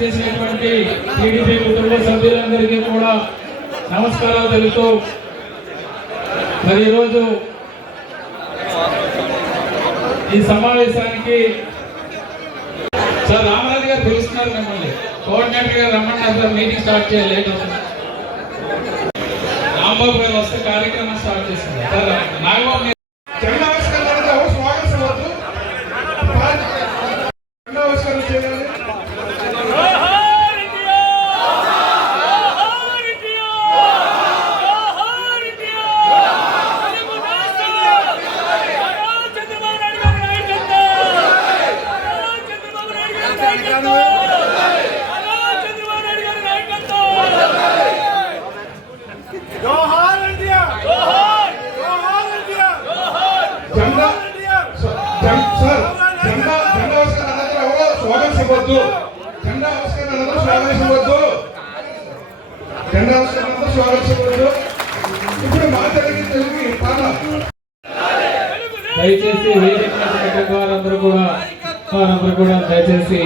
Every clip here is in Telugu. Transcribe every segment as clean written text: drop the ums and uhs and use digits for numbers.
చేసినటువంటి టీడీపీ కుటుంబ సభ్యులందరికీ కూడా నమస్కారాలు తెలుపుతూ మరి ఈరోజు ఈ సమావేశానికి సార్ రామరాజు గారు పిలుస్తున్నారు మిమ్మల్ని కోఆర్డినేటర్ గారు రమ్మన్నారు సార్ మీటింగ్ స్టార్ట్ చేయాలి లేట్ అవుతుంది రాంబాబు గారు వస్తే కార్యక్రమం స్టార్ట్ చేసింది సార్ నాగబాబు దయచేసి వారందరూ కూడా దయచేసి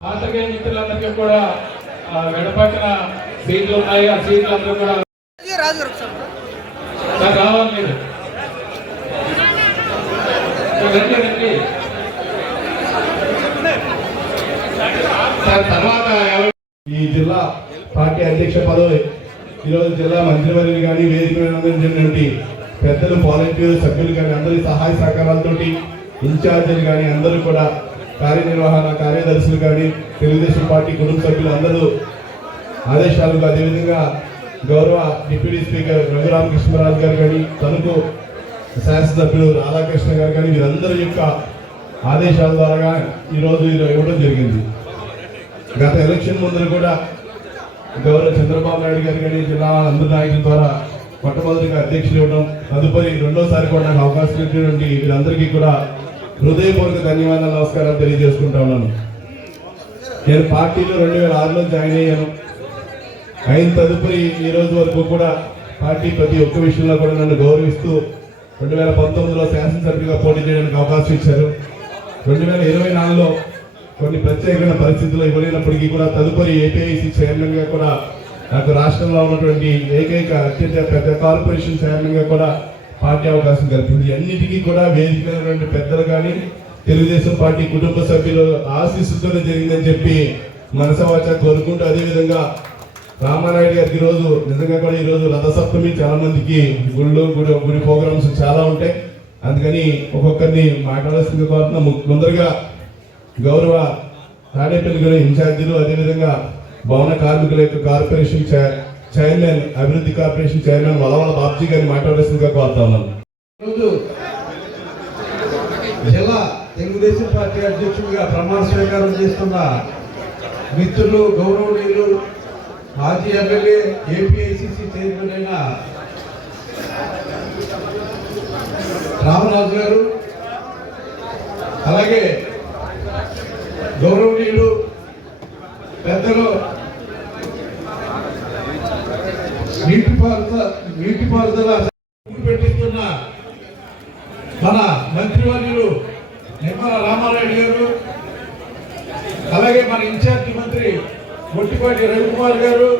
పాత్రికేయ మిత్రులందరికీ కూడా వెడపక్కన సీట్లు ఉన్నాయి ఆ సీట్లు అందరూ కూడా రావాలి మీరు రండి రండి తర్వాత ఈ జిల్లా పార్టీ అధ్యక్ష పదవి ఈరోజు జిల్లా మంత్రివర్యులు కానీ వేదిక మీద పెద్దలు వాలంటీర్లు సభ్యులు కానీ అందరి సహాయ సహకారాలతో ఇన్ఛార్జీలు కానీ అందరూ కూడా కార్యనిర్వహణ కార్యదర్శులు కానీ తెలుగుదేశం పార్టీ కుటుంబ సభ్యులు అందరూ ఆదేశాలకు అదేవిధంగా గౌరవ డిప్యూటీ స్పీకర్ రఘురామకృష్ణరాజు గారు కానీ తణుకు శాసనసభ్యులు రాధాకృష్ణ గారు కానీ వీరందరి యొక్క ఆదేశాల ద్వారా ఈరోజు ఇవ్వడం జరిగింది. గత ఎలక్షన్ ముందు కూడా గౌరవ చంద్రబాబు నాయుడు గారు కానీ జిల్లా అందరి నాయకుల ద్వారా మొట్టమొదటిగా అధ్యక్షులు ఇవ్వడం తదుపరి రెండోసారి కూడా నాకు అవకాశం ఇచ్చినటువంటి వీరందరికీ కూడా హృదయపూర్వక ధన్యవాదాలు నమస్కారాలు తెలియజేసుకుంటా ఉన్నాను. నేను పార్టీలో 2006లో జాయిన్ అయ్యాను. అయిన తదుపరి ఈ రోజు వరకు కూడా పార్టీ ప్రతి ఒక్క విషయంలో కూడా నన్ను గౌరవిస్తూ 2019లో శాసనసభ్యుగా పోటీ చేయడానికి అవకాశం ఇచ్చారు. 2024లో కొన్ని ప్రత్యేకమైన పరిస్థితుల్లో ఇవ్వలేనప్పటికీ కూడా తదుపరి ఏపీఐసి చైర్మన్ గా కూడా నాకు రాష్ట్రంలో ఉన్నటువంటి ఏకైక అత్యంత పెద్ద కార్పొరేషన్ చైర్మన్ గా కూడా పార్టీ అవకాశం కల్పింది. అన్నిటికీ కూడా వేదికైనటువంటి పెద్దలు కానీ తెలుగుదేశం పార్టీ కుటుంబ సభ్యులు ఆశీస్సుతో జరిగిందని చెప్పి మనసవాచ కోరుకుంటూ అదేవిధంగా రామానాయుడు గారికి ఈరోజు నిజంగా కూడా ఈరోజు రథసప్తమి చాలా మందికి గుడి ప్రోగ్రామ్స్ చాలా ఉంటాయి. అందుకని ఒక్కొక్కరిని మాట్లాడాల్సింది కోరుతున్నా. ముందరగా గౌరవ తాడేపల్లి ఇన్ఛార్జీలు అదేవిధంగా భవన కార్మికుల యొక్క కార్పొరేషన్ చైర్మన్ అభివృద్ధి కార్పొరేషన్ చైర్మన్ వలవల బాబ్జీ గారిని మాట్లాడాల్సిందిగా కోరుతా ఉన్నాను. ఈరోజు జిల్లా తెలుగుదేశం పార్టీ అధ్యక్షుడిగా ప్రమాణ స్వీకారం చేస్తున్న మిత్రులు గౌరవనీయులు మాజీ ఎమ్మెల్యే ఏపీఐసిసి చైర్మన్ అయిన రామరాజు గారు, అలాగే గౌరవనీయులు పెద్దలు నీటిపారుదల పెట్టిస్తున్న మన మంత్రివర్యులు నిమ్మల రామారెడ్డి గారు, అలాగే మన ఇన్ఛార్జి మంత్రి గొట్టిపాటి రవికుమార్ గారు,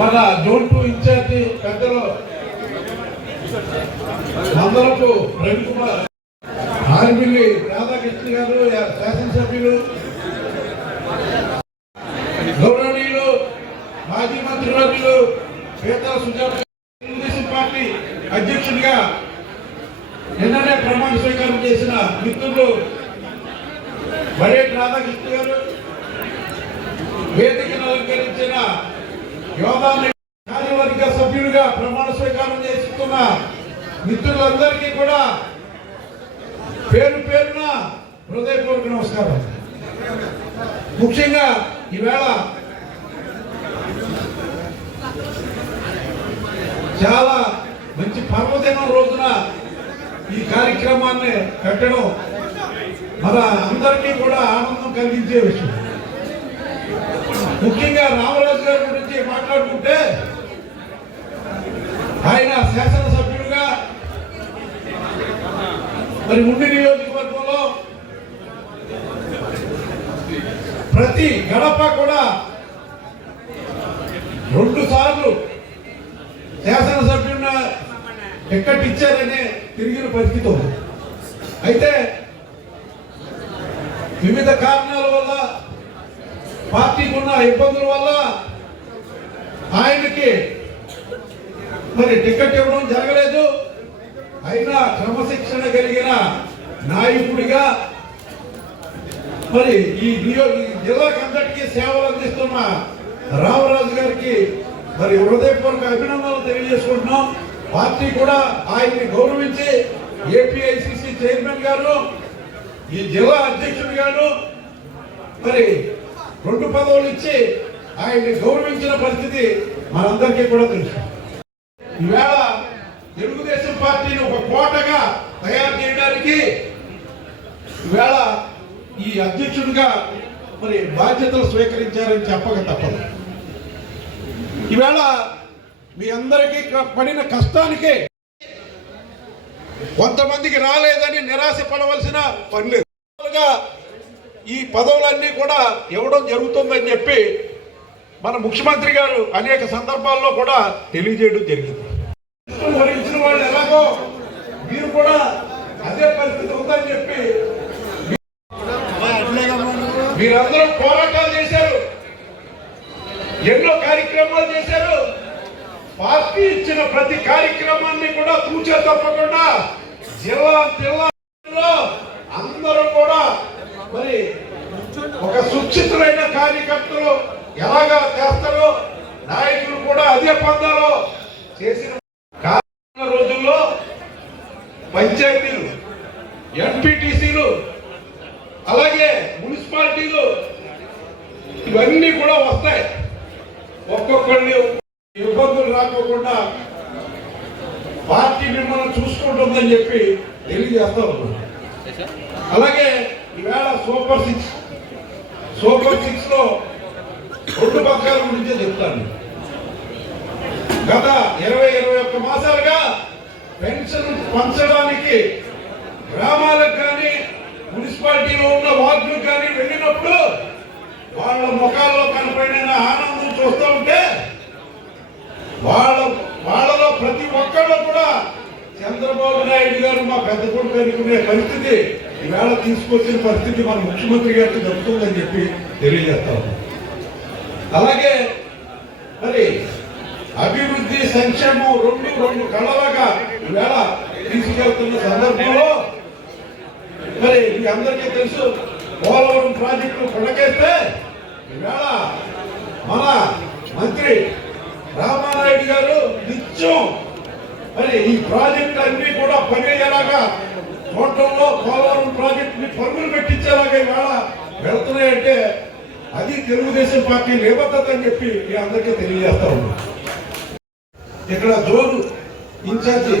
మన జోన్ 2 ఇన్ఛార్జి పెద్దలు మందరపు రవికుమార్, ఆర్మిల్లి రాధాకృష్ణ గారు, శాసనసభ్యులు గౌరవనీయులు మాజీ మంత్రివర్యులు పేద సుజాత తెలుగుదేశం పార్టీ అధ్యక్షుడిగా నిన్ననే ప్రమాణ స్వీకారం చేసిన మిత్రులు బడేటి రాధాకృష్ణ గారు, వేదికను అలంకరించిన యోగా కార్యవర్గ సభ్యుడిగా ప్రమాణ స్వీకారం చేస్తున్న మిత్రులందరికీ కూడా పేరు పేరున హృదయపూర్వక నమస్కారం. ముఖ్యంగా ఈవేళ చాలా మంచి పర్వదినం రోజున ఈ కార్యక్రమాన్ని కట్టడం మన అందరికీ కూడా ఆనందం కలిగించే విషయం. ముఖ్యంగా రామరాజు గారి గురించి మాట్లాడుకుంటే ఆయన శాసనసభ్యుడిగా మరి ఉండి నియోజకవర్గంలో కడప కూడా 2 సార్లు శాసనసభ్యున్న టికెట్ ఇచ్చారని తిరిగిన పరిస్థితి ఉంది. అయితే వివిధ కారణాల వల్ల పార్టీకి ఉన్న ఇబ్బందుల వల్ల ఆయనకి మరి టికెట్ ఇవ్వడం జరగలేదు. అయినా క్రమశిక్షణ కలిగిన నాయకుడిగా మరి ఈ జిల్లాకి అందరికీ సేవలు అందిస్తున్న రామరాజు గారికి మరి హృదయపూర్వక అభినందనలు తెలియజేసుకుంటున్నాం. పార్టీ కూడా ఆయన్ని గౌరవించి ఏపీఐసిసి చైర్మన్ గారు, ఈ జిల్లా అధ్యక్షుడు గారు మరి 2 పదవులు ఇచ్చి ఆయన్ని గౌరవించిన పరిస్థితి మనందరికీ కూడా తెలుసు. ఈవేళ తెలుగుదేశం పార్టీని ఒక కోటగా తయారు చేయడానికి ఈవేళ ఈ అధ్యక్షుడిగా మరి బాధ్యతలు స్వీకరించారని చెప్పక తప్పదు. ఈవేళ మీ అందరికీ పడిన కష్టానికే కొంతమందికి రాలేదని నిరాశ పడవలసిన పని లేదు. ఈ పదవులన్నీ కూడా ఇవ్వడం జరుగుతుందని చెప్పి మన ముఖ్యమంత్రి గారు అనేక సందర్భాల్లో కూడా తెలియజేయడం జరిగింది. వరించిన వాళ్ళు ఎలాగో మీరు కూడా అదే పరిస్థితి ఉందని చెప్పి మీరందరూ పోరాటాలు చేశారు, ఎన్నో కార్యక్రమాలు చేశారు. పార్టీ ఇచ్చిన ప్రతి కార్యక్రమాన్ని కూడా తూచే తప్పకుండా జిల్లాలో అందరూ కూడా మరి ఒక సుక్షితులైన కార్యకర్తలు ఎలాగా చేస్తారో నాయకులు కూడా అదే పందాలో చేసిన రోజుల్లో పంచాయతీలు, ఎంపీటీసీలు, అలాగే మున్సిపాలిటీలు ఇవన్నీ కూడా వస్తాయి. ఒక్కొక్కళ్ళు ఇబ్బందులు రాకోకుండా పార్టీ మిమ్మల్ని చూసుకుంటుందని చెప్పి తెలియజేస్తా ఉన్నాం. అలాగే ఈవేళ సూపర్ సిక్స్ లో 2 పథకాల గురించే చెప్తాను. గత 20-21 మాసాలుగా పెన్షన్ పంచడానికి గ్రామాలకు కానీ మున్సిపాలిటీలో ఉన్న వార్డులకు కానీ వెళ్ళినప్పుడు వాళ్ళ ముఖాల్లో కనపడిన ఆనందం చూస్తూ ఉంటే వాళ్ళలో ప్రతి ఒక్కళ్ళు కూడా చంద్రబాబు నాయుడు గారు మా పెద్ద కొడుకు అనుకునే పరిస్థితి ఈవేళ తీసుకొచ్చిన పరిస్థితి మన ముఖ్యమంత్రి గారికి దొరుకుతుందని చెప్పి తెలియజేస్తా ఉన్నాం. అలాగే మరి అభివృద్ధి సంక్షేమం రెండు కళలుగా ఈవేళ తీసుకెళ్తున్న సందర్భంలో మరి మీ అందరికీ తెలుసు, పోలవరం ప్రాజెక్టు కొనకేస్తే ఈవేళ మన మంత్రి రామానాయుడు గారు నిత్యం మరి ఈ ప్రాజెక్టు అన్ని కూడా పనిచేలాగా చూడటంలో పోలవరం ప్రాజెక్టుని పరుగులు పెట్టించేలాగా ఈవేళ వెళ్తున్నాయంటే అది తెలుగుదేశం పార్టీ నిబద్ధత అని చెప్పి మీ అందరికీ తెలియజేస్తా ఉన్నాం. ఇక్కడ జోన్ ఇన్ఛార్జి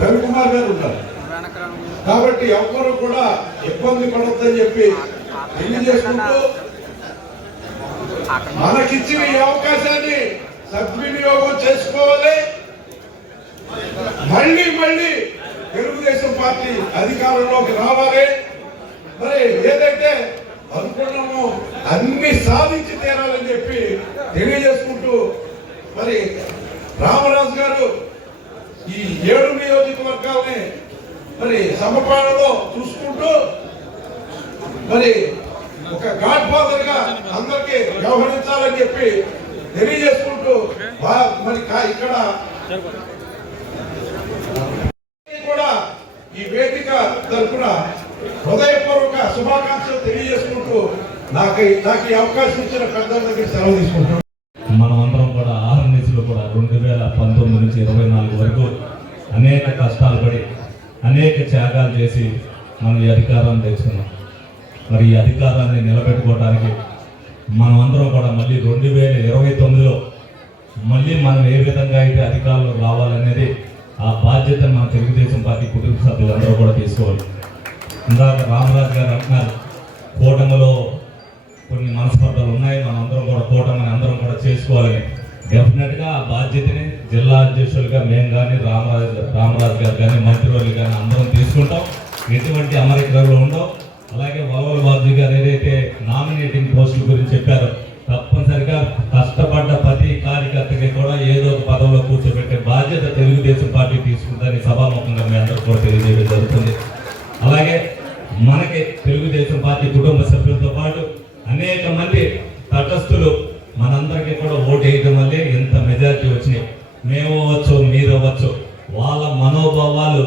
రవికుమార్ గారు ఉన్నారు కాబట్టి ఎవ్వరు కూడా ఇబ్బంది పడొద్దని చెప్పి తెలియజేసుకుంటూ మనకిచ్చిన ఈ అవకాశాన్ని సద్వినియోగం చేసుకోవాలి. మళ్ళీ తెలుగుదేశం పార్టీ అధికారంలోకి రావాలి. మరి ఏదైతే అనుకున్నామో అన్ని సాధించి తీరాలని చెప్పి తెలియజేసుకుంటూ మరి రామరాజు గారు ఈ 7 నియోజకవర్గాలని మరి సమపాలనలో చూసుకుంటూ మరి ఒక గాడ్ ఫాదర్ గా అందరికీ వ్యవహరించాలని చెప్పి తెలియజేసుకుంటూ మరి ఇక్కడ కూడా ఈ వేదిక తరఫున హృదయపూర్వక శుభాకాంక్షలు తెలియజేసుకుంటూ నాకు ఈ అవకాశం ఇచ్చిన పెద్దలందరికీ సెలవు తీసుకుంటున్నాను. మనమందరం కూడా ఆర్ఎన్ఎస్లో కూడా 2019 నుంచి 24 వరకు అనేక కష్టాలు పడి అనేక త్యాగాలు చేసి మనం ఈ అధికారాన్ని తెచ్చుకున్నాం. మరి ఈ అధికారాన్ని నిలబెట్టుకోవడానికి మనమందరం కూడా మళ్ళీ 2029లో మళ్ళీ మనం ఏ విధంగా అయితే అధికారంలో రావాలనేది ఆ బాధ్యతను మన తెలుగుదేశం పార్టీ కుటుంబ సభ్యులందరూ కూడా తీసుకోవాలి. ఇందాక రామరాజు గారు అంటున్నారు కూటమిలో కొన్ని మనస్పర్ధలు ఉన్నాయి, మనందరం కూడా కూటమిని అందరం కూడా చేసుకోవాలని. డెఫినెట్గా ఆ బాధ్యతని జిల్లా అధ్యక్షులుగా మేము కానీ రామరాజు గారు కానీ మంత్రివర్యులు కానీ అందరం తీసుకుంటాం. ఎటువంటి అమరికలు ఉండవు. అలాగే వలవల బాబు గారు ఏదైతే నామినేషన్ కోఆర్డినేటింగ్ పోస్టుల గురించి చెప్పారు. తప్పనిసరిగా కష్టపడ్డ ప్రతి కార్యకర్తకి కూడా ఏదో ఒక పదవిలో కూర్చోబెట్టే బాధ్యత తెలుగుదేశం పార్టీ తీసుకుందని సభాముఖంగా మీ అందరూ కూడా తెలియజేయడం జరుగుతుంది. అలాగే మనకి తెలుగుదేశం పార్టీ కుటుంబ సభ్యులతో పాటు అనేక మంది తటస్థులు మనందరికీ కూడా ఓటు వేయడం వల్లే ఎంత మెజారిటీ వచ్చినాయి. మేము అవ్వచ్చు, మీరు అవ్వచ్చు, వాళ్ళ మనోభావాలు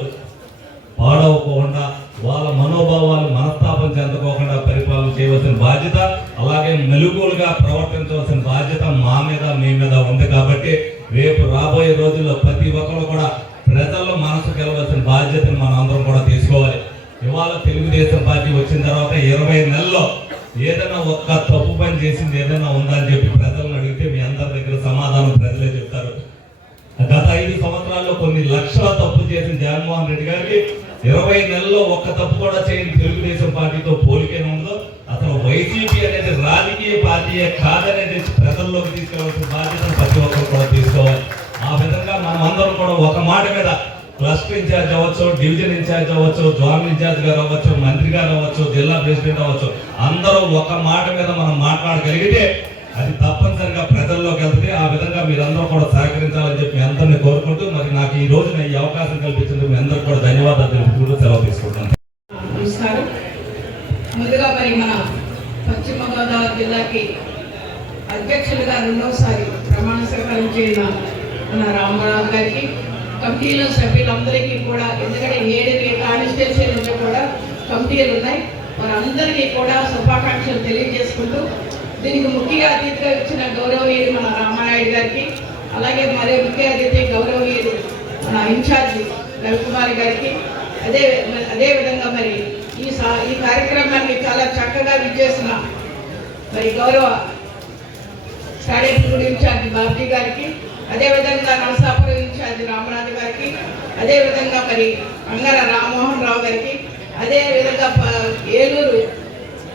పాడవకుండా, వాళ్ళ మనోభావాలు మనస్తాపం చెందుకోకుండా పరిపాలన చేయవలసిన బాధ్యత, అలాగే మెలుగులుగా ప్రవర్తించవలసిన బాధ్యత మా మీద మీ మీద ఉంది. కాబట్టి రేపు రాబోయే రోజుల్లో ప్రతి ఒక్కరు కూడా ప్రజల్లో మనసు గెలవలసిన బాధ్యతను మనం అందరం కూడా తీసుకోవాలి. ఇవాళ తెలుగుదేశం పార్టీ వచ్చిన తర్వాత 20 నెలల్లో ఏదైనా ఒక్క తప్పు పని చేసింది ఏదైనా ఉందా అని చెప్పి ప్రజలను అడిగితే మీ అందరి దగ్గర సమాధానం ప్రజలే చెప్తారు. గత 5 సంవత్సరాల్లో కొన్ని లక్షల తప్పు చేసిన జగన్మోహన్ రెడ్డి గారికి 20 నెలల్లో ఒక్క తప్పు కూడా చేయని తెలుగుదేశం పార్టీతో పోలికేనే ఉండదు. అసలు వైసీపీ అనేది రాజకీయ పార్టీయే కాదనేది ప్రజల్లోకి తీసుకెళ్లాల్సిన బాధ్యతను ప్రతి ఒక్కరు కూడా తీసుకోవాలి. ఆ విధంగా మనం అందరం కూడా ఒక మాట మీద క్లస్టర్ ఇన్ఛార్జ్ అవ్వచ్చు, డివిజన్ ఇన్ఛార్జ్ అవ్వచ్చు, జోనల్ ఇన్ఛార్జ్ గారు అవ్వచ్చు, మంత్రి గారు అవ్వచ్చు, జిల్లా ప్రెసిడెంట్ అవ్వచ్చు, అందరూ ఒక మాట మీద మనం మాట్లాడగలిగితే అది తప్పనిసరిగా ప్రజల్లోకి వెళ్తుంది. ఆ విధంగా మీరందరూ కూడా సహకరించాలని చెప్పి మీ అందరినీ కోరుకుంటూ, మరి నాకు ఈ రోజున ఈ అవకాశం కల్పించినందుకు మీ అందరూ కూడా ధన్యవాదాలు తెలుపుకుంటూ సెలవు తీసుకుంటాను. నమస్కారం. ముందుగా మరి మన పశ్చిమ గోదావరి జిల్లాకి అధ్యక్షులుగా రెండవసారి ప్రమాణ స్వీకారం చేసిన మన రామరావు గారికి, కమిటీలో సభ్యులందరికీ కూడా, ఎందుకంటే 7 కాన్స్టిట్యున్సీ నుంచి కూడా కమిటీలు ఉన్నాయి, వారందరికీ కూడా శుభాకాంక్షలు తెలియజేసుకుంటూ, దీనికి ముఖ్య అతిథిగా ఇచ్చిన గౌరవనీయులు మన రామానాయుడు గారికి, అలాగే మరే ముఖ్య అతిథి గౌరవనీయులు మన ఇన్ఛార్జి రవికుమార్ గారికి, అదేవిధంగా మరి ఈ కార్యక్రమాన్ని చాలా చక్కగా విచ్చేసిన మరి గౌరవ స్టాడేపూర్ ఇన్ఛార్జి బాబ్జీ గారికి, అదేవిధంగా నరసాపురం ఇన్ఛార్జి రామరాజు గారికి, అదేవిధంగా మరి అంగర రామ్మోహన్ రావు గారికి, అదేవిధంగా ఏలూరు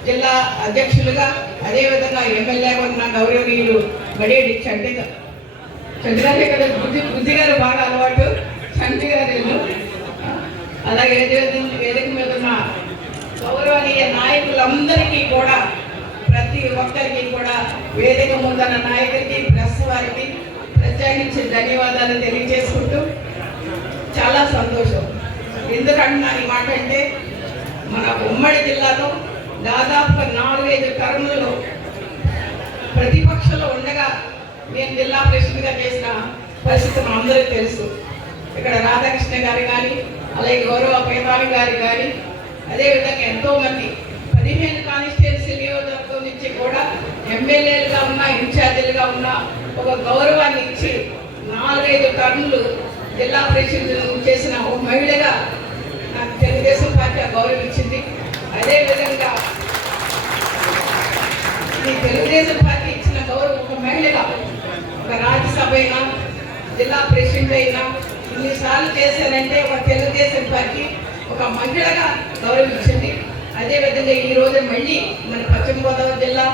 జిల్లా అధ్యక్షులుగా, అదేవిధంగా ఎమ్మెల్యేగా ఉన్న గౌరవనీయులు గడేడి చంటి గారి కదా, బుద్ధి గారు బాగా అలవాటు, చంటి గారు, అలాగే వేదిక మీద ఉన్న గౌరవనీయ నాయకులందరికీ కూడా, ప్రతి ఒక్కరికి కూడా, వేదిక ముందున్న నాయకుడికి, ప్రెస్ వారికి ప్రత్యేకించి ధన్యవాదాలు తెలియజేసుకుంటూ, చాలా సంతోషం. ఎందుకంటున్నా ఈ మాట అంటే, మన ఉమ్మడి జిల్లాలో దాదాపుగా 4-5 టర్ములలో ప్రతిపక్షంలో ఉండగా నేను జిల్లా ప్రెసిడెంట్గా చేసిన పరిస్థితి మనందరికీ తెలుసు. ఇక్కడ రాధాకృష్ణ గారు కానీ, అలాగే గౌరవ పేదాని గారు కానీ, అదేవిధంగా ఎంతోమంది 15 కాన్స్టిట్యున్సీ నియోజకవర్గం నుంచి కూడా ఎమ్మెల్యేలుగా ఉన్న, ఇన్ఛార్జీలుగా ఉన్న ఒక గౌరవాన్ని ఇచ్చి 4-5 టర్ములు జిల్లా ప్రెసిడెంట్ చేసిన ఒక మహిళగా నాకు తెలుగుదేశం పార్టీ గౌరవం ఇచ్చింది. అదేవిధంగా ఈ తెలుగుదేశం పార్టీ ఇచ్చిన గౌరవం ఒక మహిళగా, ఒక రాజ్యసభ అయినా, జిల్లా ప్రెసిడెంట్ అయినా ఇన్నిసార్లు చేశారంటే ఒక తెలుగుదేశం పార్టీ ఒక మహిళగా గౌరవం ఇచ్చింది. అదేవిధంగా ఈ రోజు మళ్ళీ మన పశ్చిమ గోదావరి జిల్లా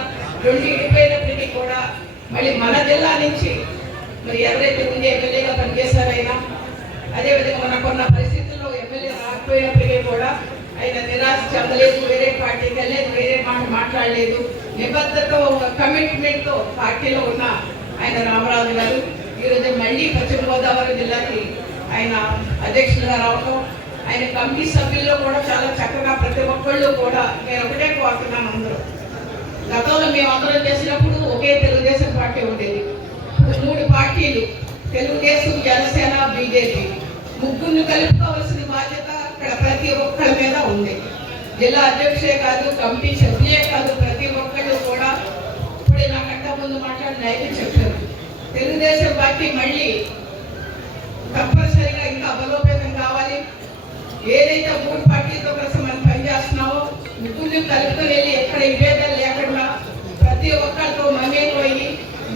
2 విడిపోయినప్పటికీ కూడా మళ్ళీ మన జిల్లా నుంచి మరి ఎవరైతే ముందు ఎమ్మెల్యేగా పనిచేశారైనా, అదేవిధంగా మనకున్న పరిస్థితుల్లో ఎమ్మెల్యే రాకపోయినప్పటికీ కూడా ఆయన నిరాశ చెందలేదు, వేరే పార్టీకి వెళ్ళలేదు, వేరే మాట మాట్లాడలేదు, నిబద్ధతతో ఒక కమిట్మెంట్తో పార్టీలో ఉన్న ఆయన రామరాజు గారు ఈరోజు మళ్ళీ పశ్చిమ గోదావరి జిల్లాకి ఆయన అధ్యక్షులుగా రావటం, ఆయన కమిటీ సభ్యుల్లో కూడా చాలా చక్కగా ప్రతి ఒక్కళ్ళు కూడా, నేను ఒకటే కోరుతున్నాను, అందరూ గతంలో మేము అందరం చేసినప్పుడు ఒకే తెలుగుదేశం పార్టీ ఉండేది. 3 పార్టీలు, తెలుగుదేశం, జనసేన, బీజేపీ, ముగ్గురిని కలుపుకోవాల్సిన బాధ్యత ఇక్కడ ప్రతి ఒక్కరి మీద ఉంది. జిల్లా అధ్యక్షులే కాదు, కమిటీ సభ్యులే కాదు, ప్రతి ఒక్కళ్ళు కూడా. ఇప్పుడే నాకంటే ముందు మాట్లాడిన నాయకులు చెప్పారు, తెలుగుదేశం పార్టీ మళ్ళీ తప్పనిసరిగా ఇంకా బలోపేతం కావాలి. ఏదైతే 3 పార్టీలతో కలిసి మనం పనిచేస్తున్నామో ముగ్గురిని కలుపుకొని వెళ్ళి ఎక్కడ విభేదాలు లేకుండా ప్రతి ఒక్కరితో మమేకమయ్యి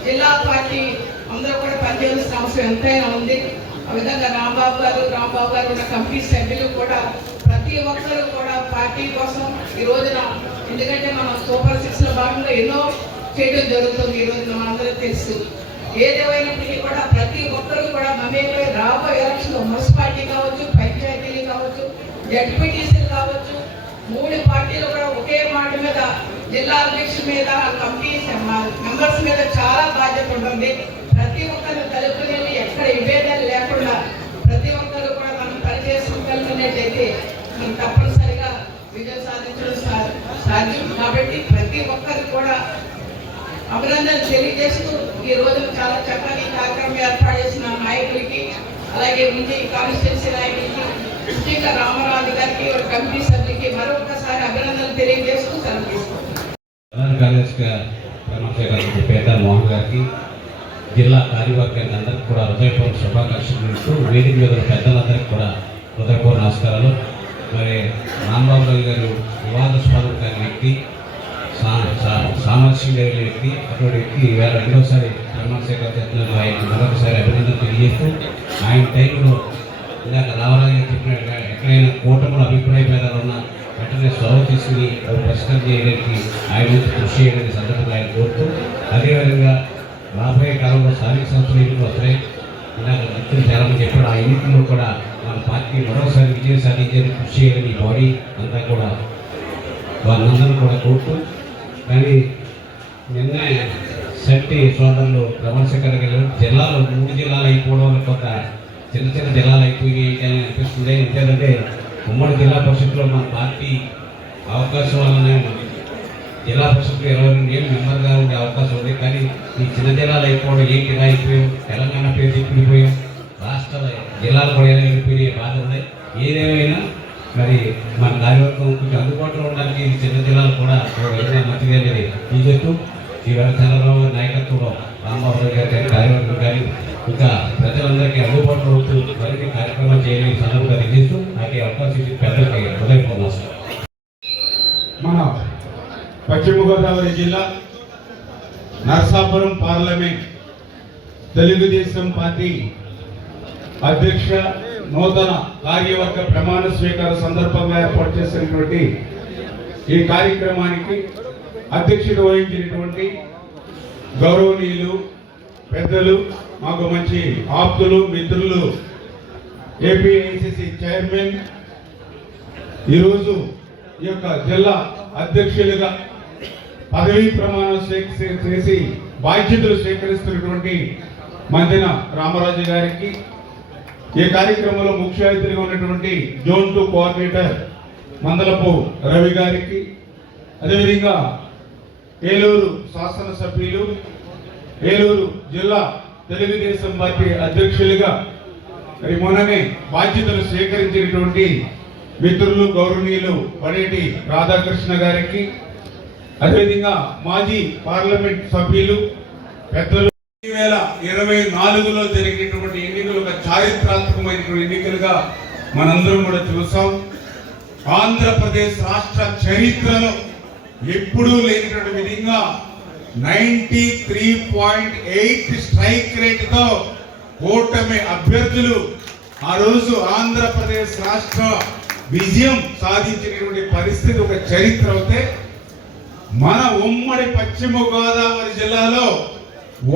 జిల్లా పార్టీ అందరూ కూడా పనిచేయాల్సిన అవసరం ఎంతైనా ఉంది. ఆ విధంగా రాంబాబు గారు ఉన్న కమిటీ సభ్యులు కూడా ప్రతి ఒక్కరు కూడా పార్టీ కోసం ఈ రోజున, ఎందుకంటే మనం సూపర్ 6లో భాగంగా ఎన్నో చేయడం జరుగుతుంది. ఈ రోజున మనందరికీ తెలుసు. ఏదేమైనప్పటికీ కూడా ప్రతి ఒక్కరు కూడా మమేకమై రాబోయే ఎలక్షన్లో మున్సిపాలిటీ కావచ్చు, పంచాయతీలు కావచ్చు, జడ్పీటీసీలు కావచ్చు, 3 పార్టీలు కూడా ఒకే మాట మీద జిల్లా అధ్యక్షుల మీద, కమిటీ మెంబర్స్ మీద చాలా బాధ్యత ఉంటుంది. ప్రతి ఒక్కరు కలుపుకొని ఎక్కడ విభేదాలు లేకుండా ప్రతి ఒక్కరు కూడా మనం పనిచేసుకోగలిగినట్లయితే మనం తప్పనిసరిగా విజయం సాధించడం సాధ్యం. కాబట్టి ప్రతి ఒక్కరికి కూడా అభినందనలు తెలియజేస్తూ ఈ రోజు చాలా చక్కని కార్యక్రమం ఏర్పాటు చేసిన నాయకులకి, అలాగే ముందు కాన్స్టిట్యున్సీ నాయకులకి, ముఖ్యంగా రామరాజు గారికి, కమిటీ సభ్యులకి మరొకసారి అభినందనలు తెలియజేస్తూ సెలవు తీసుకుంటాం. పేద మోహన్ గారికి, జిల్లా కార్యవర్గానికి అందరికీ కూడా హృదయపూర్వక శుభాకాంక్షలు ఇస్తూ వేదిక మీద పెద్దలందరికీ కూడా హృదయపూర్వక నమస్కారాలు. మరి రాంబాబు గారు వివాదాస్పదం కాని వ్యక్తి, సామరస్యంగా వ్యక్తి, అటువంటి వ్యక్తి వేళ రెండోసారి చంద్రశేఖర్ చేస్తున్నారు. ఆయన మరొకసారి అభినందన తెలియజేస్తూ ఆయన టైంలో ఇందాక రామరాజు గారు చెప్పినట్టుగా ఎక్కడైనా కూటమిలో అభిప్రాయ భేదాలు ఉన్నా వెంటనే చొరవ తీసుకుని పరిష్కారం చేయడానికి ఆయన కృషి చేయడానికి సందర్భంగా ఆయన కోరుతూ, అదేవిధంగా రాబోయే కాలంలో స్థానిక సంస్థల ఎన్నికలు వస్తాయి. ఇలాగ వ్యక్తులు చాలామంది చెప్పాడు. ఆ ఎన్నికల్లో కూడా మన పార్టీ మరోసారి విజయం సాధించేందుకు కృషి చేయాలని బాడీ అంతా కూడా వాళ్ళందరూ కూడా కోరుతూ, కానీ నిన్నే శెట్టి సోదరులు రమణశేఖర్ గారు జిల్లాలో 3 జిల్లాలు అయిపోవడం వల్ల కొంత చిన్న చిన్న జిల్లాలు అయిపోయి అని అనిపిస్తుంది. ఎందుకంటే ఉమ్మడి జిల్లా పరిషత్లో మన పార్టీ అవకాశం వల్లనే జిల్లా పరిషత్లో 22 ఏళ్ళు మెంబర్గా ఉండే అవకాశం ఉంది. కానీ ఈ చిన్న జిల్లాలు అయిపోవడం ఏంటి ఇలా అయిపోయాం, తెలంగాణ పేరు చెప్పిపోయాం, రాష్ట్ర జిల్లాలు కూడా వెళ్ళిపోయే బాధ ఉంది. ఏదేమైనా మరి మన కార్యవర్గం కొంచెం అందుబాటులో ఉండడానికి చిన్న జిల్లాలు కూడా ఏదైనా మంచిది అనేది తీసేస్తూ ఈవేళ చంద్రబాబు నాయకత్వంలో రాంబాబు గారి కానీ కార్యవర్గం కానీ ఇంకా ప్రజలందరికీ అందుబాటులో ఉంటూ మరిన్ని కార్యక్రమాలు చేయని సందర్భంగా తెలియజేస్తూ నాకు అవకాశం ఇచ్చి పెద్దలకి హృదయపూర్వక నమస్కారం. మన పశ్చిమ గోదావరి జిల్లా నరసాపురం పార్లమెంట్ తెలుగుదేశం పార్టీ అధ్యక్ష నూతన కార్యవర్గ ప్రమాణ స్వీకార సందర్భంగా ఏర్పాటు చేసినటువంటి ఈ కార్యక్రమానికి అధ్యక్షత వహించినటువంటి గౌరవనీయులు పెద్దలు, మాకు మంచి ఆప్తులు, మిత్రులు, ఏపీఐసిసి చైర్మన్, ఈరోజు ఈ యొక్క జిల్లా అధ్యక్షులుగా పదవీ ప్రమాణం చేసి బాధ్యతలు స్వీకరిస్తున్నటువంటి మందిన రామరాజు గారికి, ఈ కార్యక్రమంలో ముఖ్య అతిథిగా ఉన్నటువంటి జోన్ 2 కోఆర్డినేటర్ మందలపు రవి గారికి, అదేవిధంగా ఏలూరు శాసనసభ్యులు, ఏలూరు జిల్లా తెలుగుదేశం పార్టీ అధ్యక్షులుగా మరి మొన్ననే బాధ్యతలు స్వీకరించినటువంటి మిత్రులు గౌరవనీయులు పడేటి రాధాకృష్ణ గారికి, అదేవిధంగా మాజీ పార్లమెంట్ సభ్యులు పెద్దలు, 2024లో జరిగినటువంటి ఎన్నికలు ఒక చారిత్రాత్మకమైనటువంటి ఎన్నికలుగా మనందరం కూడా చూసాం. ఆంధ్రప్రదేశ్ రాష్ట్ర చరిత్రలో ఎప్పుడూ లేనటువంటి విధంగా 93.8 స్ట్రైక్ రేటుతో కూటమి అభ్యర్థులు ఆ రోజు ఆంధ్రప్రదేశ్ రాష్ట్ర విజయం సాధించినటువంటి పరిస్థితి ఒక చరిత్ర అవుతే, మన ఉమ్మడి పశ్చిమ గోదావరి జిల్లాలో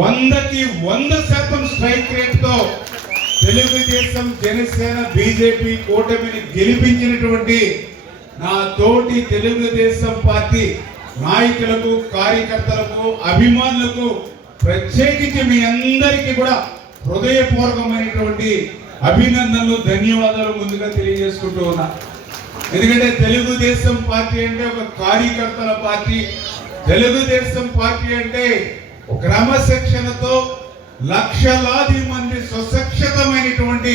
100కి 100% స్ట్రైక్ రేట్తో తెలుగుదేశం, జనసేన, బీజేపీ కూటమిని గెలిపించినటువంటి నా తోటి తెలుగుదేశం పార్టీ నాయకులకు, కార్యకర్తలకు, అభిమానులకు ప్రత్యేకించి మీ అందరికీ కూడా హృదయపూర్వకమైనటువంటి అభినందనలు, ధన్యవాదాలు ముందుగా తెలియజేసుకుంటూ ఉన్నా. ఎందుకంటే తెలుగుదేశం పార్టీ అంటే ఒక కార్యకర్తల పార్టీ. తెలుగుదేశం పార్టీ అంటే క్రమశిక్షణతో లక్షలాది మంది సుశిక్షితమైనటువంటి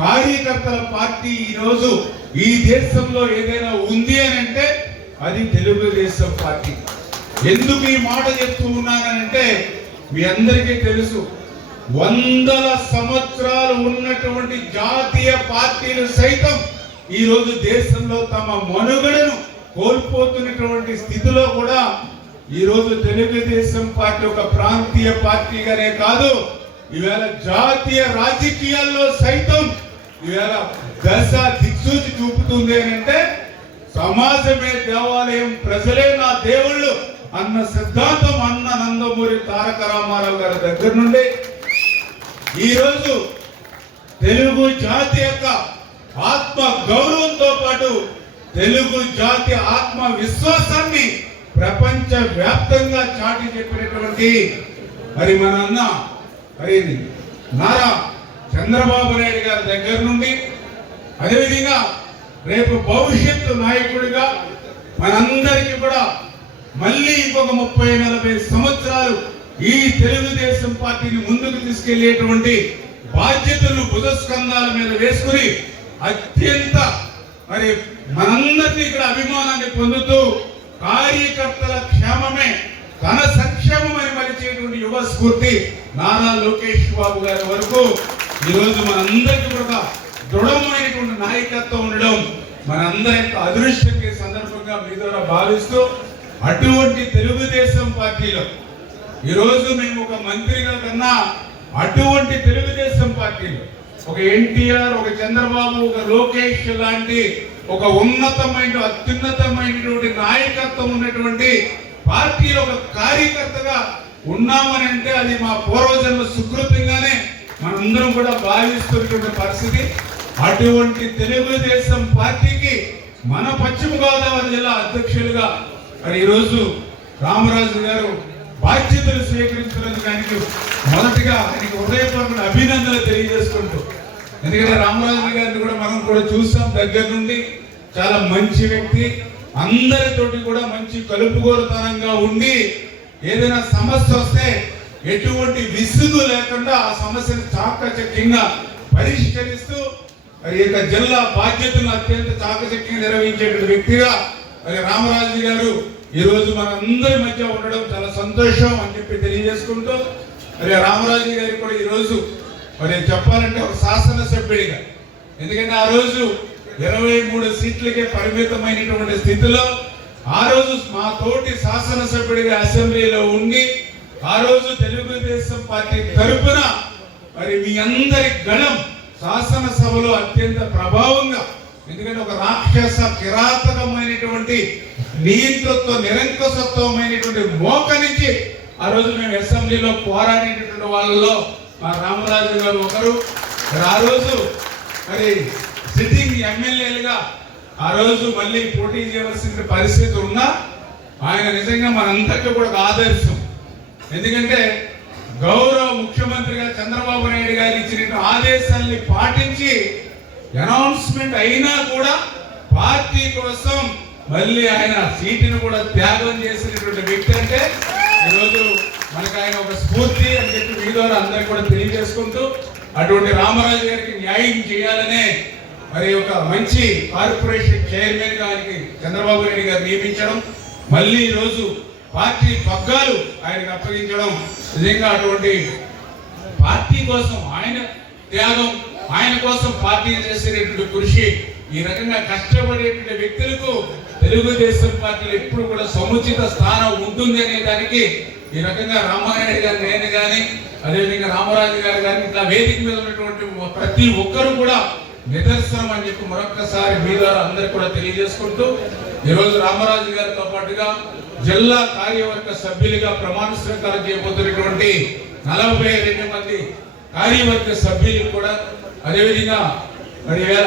కార్యకర్తల పార్టీ ఈరోజు ఈ దేశంలో ఏదైనా ఉంది అని అంటే అది తెలుగుదేశం పార్టీ. ఎందుకు ఈ మాట చెప్తూ ఉన్నానంటే మీ అందరికీ తెలుసు, 100ల సంవత్సరాలు ఉన్నటువంటి జాతీయ పార్టీలు సైతం ఈరోజు దేశంలో తమ మనుగడను కోల్పోతున్నటువంటి స్థితిలో కూడా ఈరోజు తెలుగుదేశం పార్టీ ఒక ప్రాంతీయ పార్టీగానే కాదు, ఈవేళ జాతీయ రాజకీయాల్లో సైతం ఈవేళ దశ దిక్సూచి చూపుతుంది అని అంటే సమాజమే దేవాలయం, ప్రజలే నా దేవుళ్ళు అన్న సిద్ధాంతం అన్న నందమూరి తారక రామారావు గారి దగ్గర నుండి ఈరోజు తెలుగు జాతి యొక్క ఆత్మ గౌరవంతో పాటు తెలుగు జాతి ఆత్మ విశ్వాసాన్ని ప్రపంచ వ్యాప్తంగా చాటి చెప్పినటువంటి మరి మన అన్న మరి నారా చంద్రబాబు నాయుడు గారి దగ్గర నుండి అదేవిధంగా రేపు భవిష్యత్తు నాయకుడిగా మనందరికీ కూడా మళ్ళీ ఇంకొక 30-40 సంవత్సరాలు ఈ తెలుగుదేశం పార్టీని ముందుకు తీసుకెళ్లేటువంటి బాధ్యతలు భుజస్కంధాల మీద వేసుకుని అత్యంత మరి మనందరినీ ఇక్కడ అభిమానాన్ని పొందుతూ కార్యకర్తల క్షేమమే తన సంక్షేమమని మలిచేటువంటి యువ స్ఫూర్తి నారా లోకేష్ బాబు గారి వరకు ఈరోజు మనందరికీ కూడా దృఢమైనటువంటి నాయకత్వం ఉండడం మనందరి యొక్క అదృష్టంగా ఈ సందర్భంగా మీ ద్వారా భావిస్తూ అటువంటి తెలుగుదేశం పార్టీలో ఈరోజు మేము ఒక మంత్రిగా కన్నా అటువంటి తెలుగుదేశం పార్టీలో ఒక ఎన్టీఆర్, ఒక చంద్రబాబు, ఒక లోకేష్ లాంటి ఒక ఉన్నతమైన అత్యున్నతమైనటువంటి నాయకత్వం ఉన్నటువంటి పార్టీలో ఒక కార్యకర్తగా ఉన్నామని అంటే అది మా పూర్వజన్మ సుకృతంగానే మనందరం కూడా భావిస్తున్నటువంటి పరిస్థితి. అటువంటి తెలుగుదేశం పార్టీకి మన పశ్చిమ గోదావరి జిల్లా అధ్యక్షులుగా మరి ఈరోజు రామరాజు గారు బాధ్యతలు స్వీకరించడానికి మొదటిగా ఆయనకి హృదయపూర్వక అభినందనలు తెలియజేసుకుంటూ, ఎందుకంటే రామరాజు గారిని కూడా మనం కూడా చూసాం దగ్గర నుండి. చాలా మంచి వ్యక్తి, అందరితోటి కూడా మంచి కలుపుగోలుతనంగా ఉండి ఏదైనా సమస్య వస్తే ఎటువంటి విసుగు లేకుండా ఆ సమస్యను చాకచక్యంగా పరిష్కరిస్తూ మరి యొక్క జిల్లా బాధ్యతను అత్యంత చాకచక్యంగా నిర్వహించేటువంటి వ్యక్తిగా మరి రామరాజు గారు ఈ రోజు మనందరి మధ్య ఉండడం చాలా సంతోషం అని చెప్పి తెలియజేసుకుంటూ, మరి రామరాజు గారికి కూడా ఈ రోజు మరి చెప్పాలంటే ఒక శాసనసభ్యుడిగా, ఎందుకంటే ఆ రోజు 23 సీట్లకే పరిమితమైనటువంటి స్థితిలో ఆ రోజు మా తోటి శాసనసభ్యుడిగా అసెంబ్లీలో ఉండి ఆ రోజు తెలుగుదేశం పార్టీ తరపున మరి మీ అందరి గణం శాసనసభలో అత్యంత ప్రభావంగా, ఎందుకంటే ఒక రాక్షస కిరాతకమైనటువంటి నియంతృత్వ నిరంకుశత్వమైనటువంటి మోక నుంచి ఆ రోజు మేము అసెంబ్లీలో పోరాడేటటువంటి వాళ్ళలో మా రామరాజు గారు ఒకరు. మరి ఆ రోజు మరి సిట్టింగ్ ఎమ్మెల్యేలుగా ఆ రోజు మళ్ళీ పోటీ చేయవలసిన పరిస్థితి ఉన్నా ఆయన నిజంగా మనందరికీ కూడా ఒక ఆదర్శం. ఎందుకంటే గౌరవ ముఖ్యమంత్రిగా చంద్రబాబు నాయుడు గారు ఇచ్చిన ఆదేశాలని పాటించి అనౌన్స్మెంట్ అయినా కూడా పార్టీ కోసం మళ్ళీ ఆయన సీటును కూడా త్యాగం చేసినటువంటి వ్యక్తి అంటే ఈరోజు మనకు ఆయన ఒక స్ఫూర్తి అని చెప్పి మీ ద్వారా అందరికి కూడా తెలియజేసుకుంటూ, అటువంటి రామరాజు గారికి న్యాయం చేయాలనే మరి ఒక మంచి కార్పొరేషన్ చైర్మన్ గా ఆయనకి చంద్రబాబు నాయుడు గారు నియమించడం, మళ్ళీ ఈరోజు పార్టీ పగ్గాలు ఆయనకు అప్పగించడం నిజంగా అటువంటి పార్టీ కోసం ఆయన త్యాగం, ఆయన కోసం పార్టీ చేసేటువంటి కృషి, ఈ రకంగా కష్టపడేటువంటి వ్యక్తులకు తెలుగుదేశం పార్టీలో ఎప్పుడు కూడా సముచిత స్థానం ఉంటుంది అనే దానికి ఈ రకంగా రామారాయుడు గారు, నేను కానీ అదేవిధంగా రామరాజు గారు కానీ ఇట్లా వేదిక మీద ఉన్నటువంటి ప్రతి ఒక్కరు కూడా నిదర్శనం అని చెప్పి మరొక్కసారి మీ ద్వారా అందరికి కూడా తెలియజేసుకుంటూ, ఈరోజు రామరాజు గారితో పాటుగా జిల్లా కార్యవర్గ సభ్యులుగా ప్రమాణ స్వీకారం చేయబోతున్నటువంటి 42 మంది కార్యవర్గ సభ్యులకు కూడా, అదేవిధంగా మరి వేళ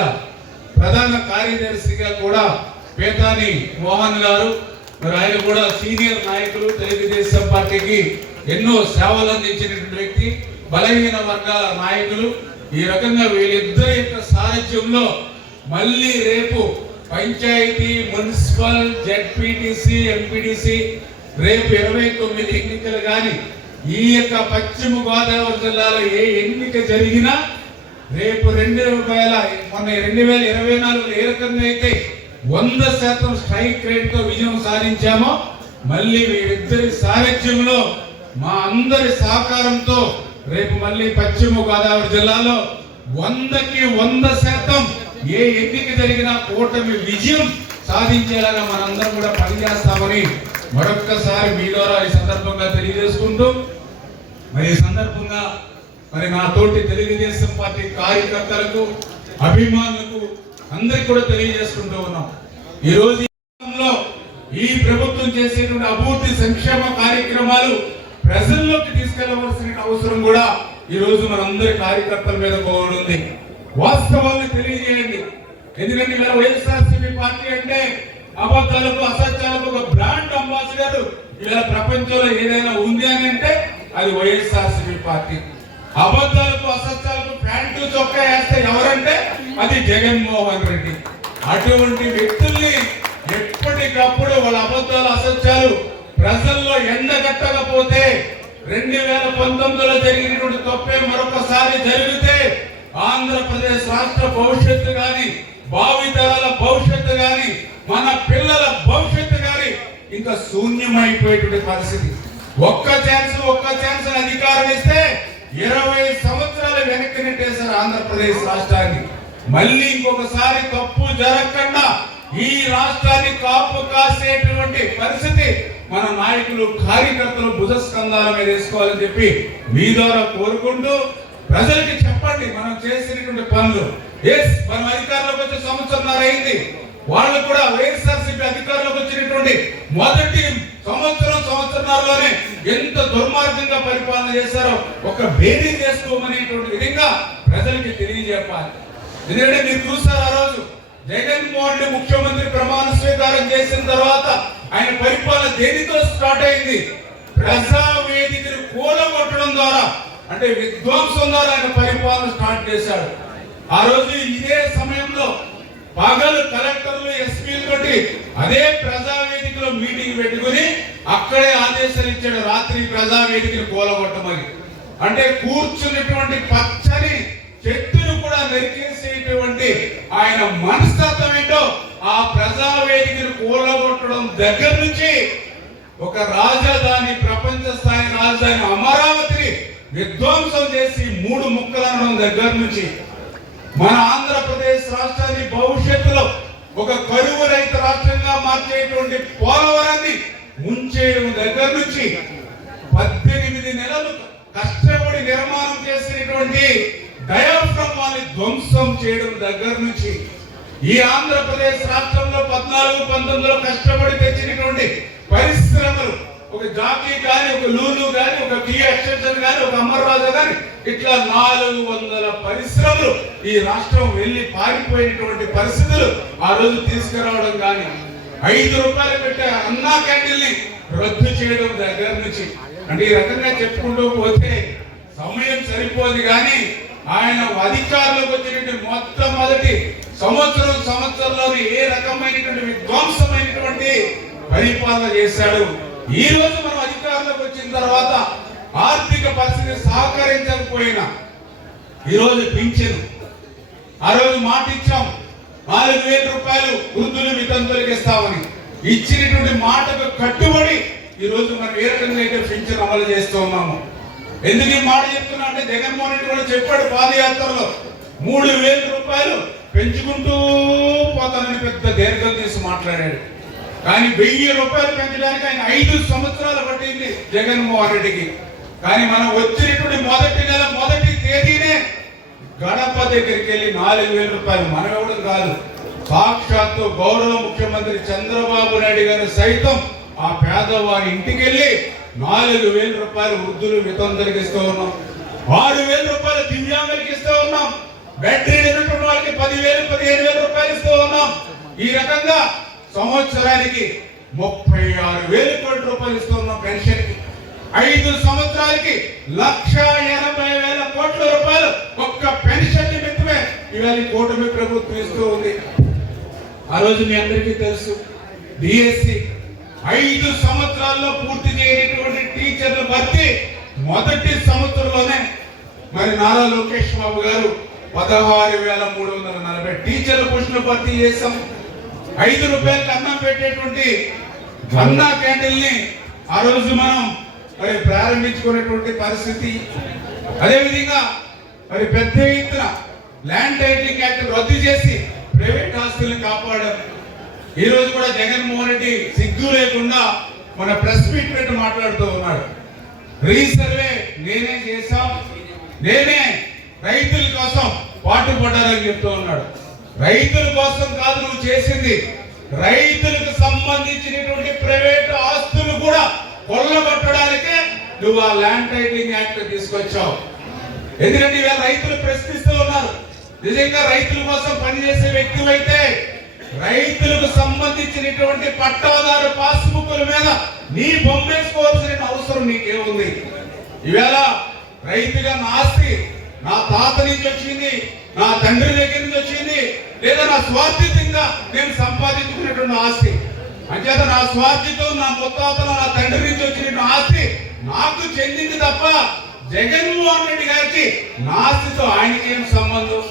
ప్రధాన కార్యదర్శిగా కూడా పేతాని మోహన్ గారు, మరి ఆయన కూడా సీనియర్ నాయకులు, తెలుగుదేశం పార్టీకి ఎన్నో సేవలు అందించినటువంటి వ్యక్తి, బలహీన వర్గాల నాయకులు. ఈ రకంగా వీళ్ళిద్దరి యొక్క సారథ్యంలో మళ్ళీ రేపు పంచాయతీ, మున్సిపల్, జెడ్పీటీసీ, ఎంపీటీసీ రేపు 29 ఎన్నికలు కానీ ఈ యొక్క పశ్చిమ గోదావరి జిల్లాలో ఏ ఎన్నిక జరిగినా రేపు 2024 ఏ రకంగా అయితే 100% స్ట్రైక్ రేట్ తో విజయం సాధించామో మళ్ళీ వీరిద్దరి సారథ్యంలో మా అందరి సహకారంతో రేపు మళ్ళీ పశ్చిమ గోదావరి జిల్లాలో 100కి 100% ఏ ఎన్నిక జరిగినా కూటమి విజయం సాధించేలాగా మనందరం కూడా పనిచేస్తామని మరొక్కసారి మీ ద్వారా ఈ సందర్భంగా తెలియజేసుకుంటూ, మరి ఈ సందర్భంగా మరి నా తోటి తెలుగుదేశం పార్టీ కార్యకర్తలకు, అభిమానులకు అందరికి కూడా తెలియజేసుకుంటూ ఉన్నాం. ఈ రోజు ఈ ప్రభుత్వం చేసేటువంటి అభివృద్ధి సంక్షేమ కార్యక్రమాలు ప్రజల్లోకి తీసుకెళ్లవలసిన అవసరం కూడా ఈ రోజు మనందరి కార్యకర్తల మీద ఉంది. వాస్తవాన్ని తెలియజేయండి. ఎందుకంటే ఇలా వైఎస్ఆర్సీపీ పార్టీ అంటే అబద్ధాలకు అసత్యాలకు ఒక బ్రాండ్ అంబాసిడర్ ఇవాళ ప్రపంచంలో ఏదైనా ఉంది అని అంటే అది వైఎస్ఆర్సీపీ పార్టీ. అబద్ధాలకు అసత్యాలకు ప్యాంటు చొక్కా వేస్తే ఎవరంటే అది జగన్మోహన్ రెడ్డి. అటువంటి వ్యక్తుల్ని ఎప్పటికప్పుడు వాళ్ళ అబద్ధాలు అసత్యాలు ప్రజల్లో ఎండగట్టకపోతే 2019లో జరిగినటువంటి తప్పే మరొకసారి జరిగితే ఆంధ్రప్రదేశ్ రాష్ట్ర భవిష్యత్తు గాని, భావితరాల భవిష్యత్తు గాని, మన పిల్లల భవిష్యత్తు గాని ఇంకా శూన్యమైపోయేటువంటి పరిస్థితి. ఒక్క ఛాన్స్ అధికారం ఇస్తే 20 సంవత్సరాలు వెనక్కి నెట్టేశారు ఆంధ్రప్రదేశ్ రాష్ట్రాన్ని. మళ్ళీ ఇంకొకసారి తప్పు జరగకుండా ఈ రాష్ట్రాన్ని కాపు కాసేటువంటి పరిస్థితి మన నాయకులు కార్యకర్తలు భుజస్కంధాల మీద వేసుకోవాలని చెప్పి మీ ద్వారా కోరుకుంటూ ప్రజలకి చెప్పండి మనం చేసినటువంటి పనులు. మనం అధికారంలోకి వచ్చే సంవత్సరంన్నర అయింది. వాళ్ళు కూడా వైఎస్ఆర్సీపీ అధికారంలోకి వచ్చినటువంటి మొదటి సంవత్సరంన్నరలోనే ఎంత దుర్మార్గంగా పరిపాలన చేశారో ఒక బేరీ చేసుకోమనేటువంటి విధంగా ప్రజలకి తెలియజెప్పాలి. ఎందుకంటే మీరు చూసారు ఆ రోజు జగన్మోహన్ రెడ్డి ముఖ్యమంత్రి ప్రమాణ స్వీకారం చేసిన తర్వాత ఆయన పరిపాలన దేనితో స్టార్ట్ అయింది? ప్రజావేదికను కూలగొట్టడం ద్వారా, అంటే విధ్వంసం ద్వారా ఆయన పరిపాలన స్టార్ట్ చేశాడు. ఆ రోజు ఇదే సమయంలో పగలు కలెక్టర్లు ఎస్పీలు తోటి అదే ప్రజావేదికలో మీటింగ్ పెట్టుకుని అక్కడే ఆదేశాలు ఇచ్చాడు రాత్రి ప్రజావేదికను కూలగొట్టమని. అంటే కూర్చున్నటువంటి పచ్చని చెట్టును కూడా నరికేసేటువంటి ఆయన మనస్తత్వం ఏంటో ఆ ప్రజావేదికను కూలగొట్టడం దగ్గర నుంచి ఒక రాజధాని, ప్రపంచ స్థాయి రాజధాని అమరావతిని విధ్వంసం చేసి 3 ముక్కలు అనడం దగ్గర నుంచి మన ఆంధ్రప్రదేశ్ రాష్ట్రాన్ని భవిష్యత్తులో ఒక కరువు రహిత రాష్ట్రంగా మార్చేటువంటి పోలవరాన్ని ముంచేయడం దగ్గర నుంచి 18 నెలలు కష్టపడి నిర్మాణం చేసినటువంటి డయాఫ్రమ్ ధ్వంసం చేయడం దగ్గర నుంచి ఈ ఆంధ్రప్రదేశ్ రాష్ట్రంలో 14-19లో కష్టపడి తెచ్చినటువంటి పరిశ్రమలు, ఒక జాకీ కానీ, ఒక లూలు కానీ, ఒక కియా ఎక్స్టెన్షన్ కానీ, ఒక అమర్ రాజా కానీ, ఇట్లా 400 పరిశ్రమలు ఈ రాష్ట్రం వెళ్ళి పారిపోయినటువంటి పరిస్థితులు ఆ రోజు తీసుకురావడం కానీ, 5 రూపాయలు పెట్టే అన్నా క్యాంటీన్ ని రద్దు చేయడం దగ్గర నుంచి, అంటే ఈ రకంగా చెప్పుకుంటూ పోతే సమయం సరిపోదు. కానీ ఆయన అధికారంలోకి వచ్చినటువంటి మొట్టమొదటి సంవత్సరంలోనే ఏ రకమైనటువంటి విధ్వంసమైనటువంటి పరిపాలన చేశాడు. ఈ రోజు మనం అధికారంలోకి వచ్చిన తర్వాత ఆర్థిక పరిస్థితి సహకరించకపోయినా ఈ రోజు పింఛను, ఆ రోజు మాట ఇచ్చాం 4,000 రూపాయలు వృద్ధులు వితంతులకు ఇస్తామని, ఇచ్చినటువంటి మాటకు కట్టుబడి ఈ రోజు మనం ఏ రకంగా అయితే పింఛను అమలు చేస్తూ ఉన్నాము. ఎందుకు ఈ మాట చెప్తున్నా అంటే జగన్మోహన్ రెడ్డి కూడా చెప్పాడు పాదయాత్రలో 3,000 రూపాయలు పెంచుకుంటూ పోతానని పెద్ద దీర్ఘం తీసి మాట్లాడాడు. కానీ 1,000 రూపాయలు పెంచడానికి ఆయన 5 సంవత్సరాలు పట్టింది జగన్మోహన్ రెడ్డికి. కానీ మనం వచ్చినటువంటి మొదటి నెల మొదటి తేదీనే గడప దగ్గరికి వెళ్ళి 4,000 రూపాయలు మనం ఇవ్వడం కాదు, సాక్షాత్తు గౌరవ ముఖ్యమంత్రి చంద్రబాబు నాయుడు గారు సైతం ఆ పేదవారి ఇంటికి వెళ్ళి 4,000 రూపాయలు వృద్ధులు వితంతులకు ఇస్తూ ఉన్నాం, 6,000 రూపాయలు దివ్యాంగులకు ఇస్తూ ఉన్నాం, బెడ్ రీడ్ ఉన్నటువంటి వాళ్ళకి 10,000-15,000 రూపాయలు ఇస్తూ ఉన్నాం. ఈ రకంగా సంవత్సరానికి 36,000 కోట్ల రూపాయలు ఇస్తూ ఉన్నాం పెన్షన్ కి. 5 సంవత్సరాలకి 1,80,000 కోట్ల రూపాయలు ఒక్క పెన్షన్ నిమిత్తమే ఇవాళ కూటమి ప్రభుత్వం ఇస్తూ ఉంది. ఆ రోజు మీ అందరికీ తెలుసు డిఎస్సి 5 సంవత్సరాల్లో పూర్తి చేయనటువంటి టీచర్ల భర్తీ మొదటి సంవత్సరంలోనే మరి నారా లోకేష్ బాబు గారు 16,340 టీచర్ల పోస్టులు భర్తీ చేశాం. 5 రూపాయలకి అన్నం పెట్టేటువంటి అన్నా క్యాంటీన్ ని ఆ రోజు మనం మరి ప్రారంభించుకునేటువంటి పరిస్థితి. అదేవిధంగా మరి పెద్ద ఎత్తున ల్యాండ్ టైటిలింగ్ యాక్ట్ రద్దు చేసి ప్రైవేట్ ఆస్తులను కాపాడాం. ఈ రోజు కూడా జగన్మోహన్ రెడ్డి సిగ్గు లేకుండా మన ప్రెస్ మీట్ పెట్టి మాట్లాడుతూ ఉన్నాడు. రీసర్వే నేనే చేశాం, నేనే రైతుల కోసం పాటుపడ్డారని చెప్తూ ఉన్నాడు. రైతుల కోసం కాదు నువ్వు చేసింది, రైతులకు సంబంధించినటువంటి ప్రైవేట్ ఆస్తులు కూడా కొల్లగొట్టడానికే నువ్వు ఆ ల్యాండ్ టైటిలింగ్ యాక్ట్ తీసుకొచ్చావు. ఎందుకంటే ఇవాళ రైతులు ప్రశ్నిస్తూ ఉన్నారు. నిజంగా రైతుల కోసం పనిచేసే వ్యక్తి అయితే రైతులకు సంబంధించినటువంటి పట్టాదారు పాస్బుక్ల మీద నీ బొమ్మేసుకోవాల్సిన అవసరం నీకేముంది? ఈవేళ రైతుగా నా ఆస్తి నా తాత నుంచి వచ్చింది, నా తండ్రి దగ్గర నుంచి వచ్చింది, లేదా నా స్వార్థితంగా నేను సంపాదించుకున్నటువంటి ఆస్తి. అంచేత నా స్వార్థితో నా ముత్తాతలు నా తండ్రి నుంచి వచ్చినటువంటి ఆస్తి నాకు చెందింది తప్ప జగన్మోహన్ రెడ్డి గారికి నా ఆస్తితో ఆయనకి ఏం సంబంధం?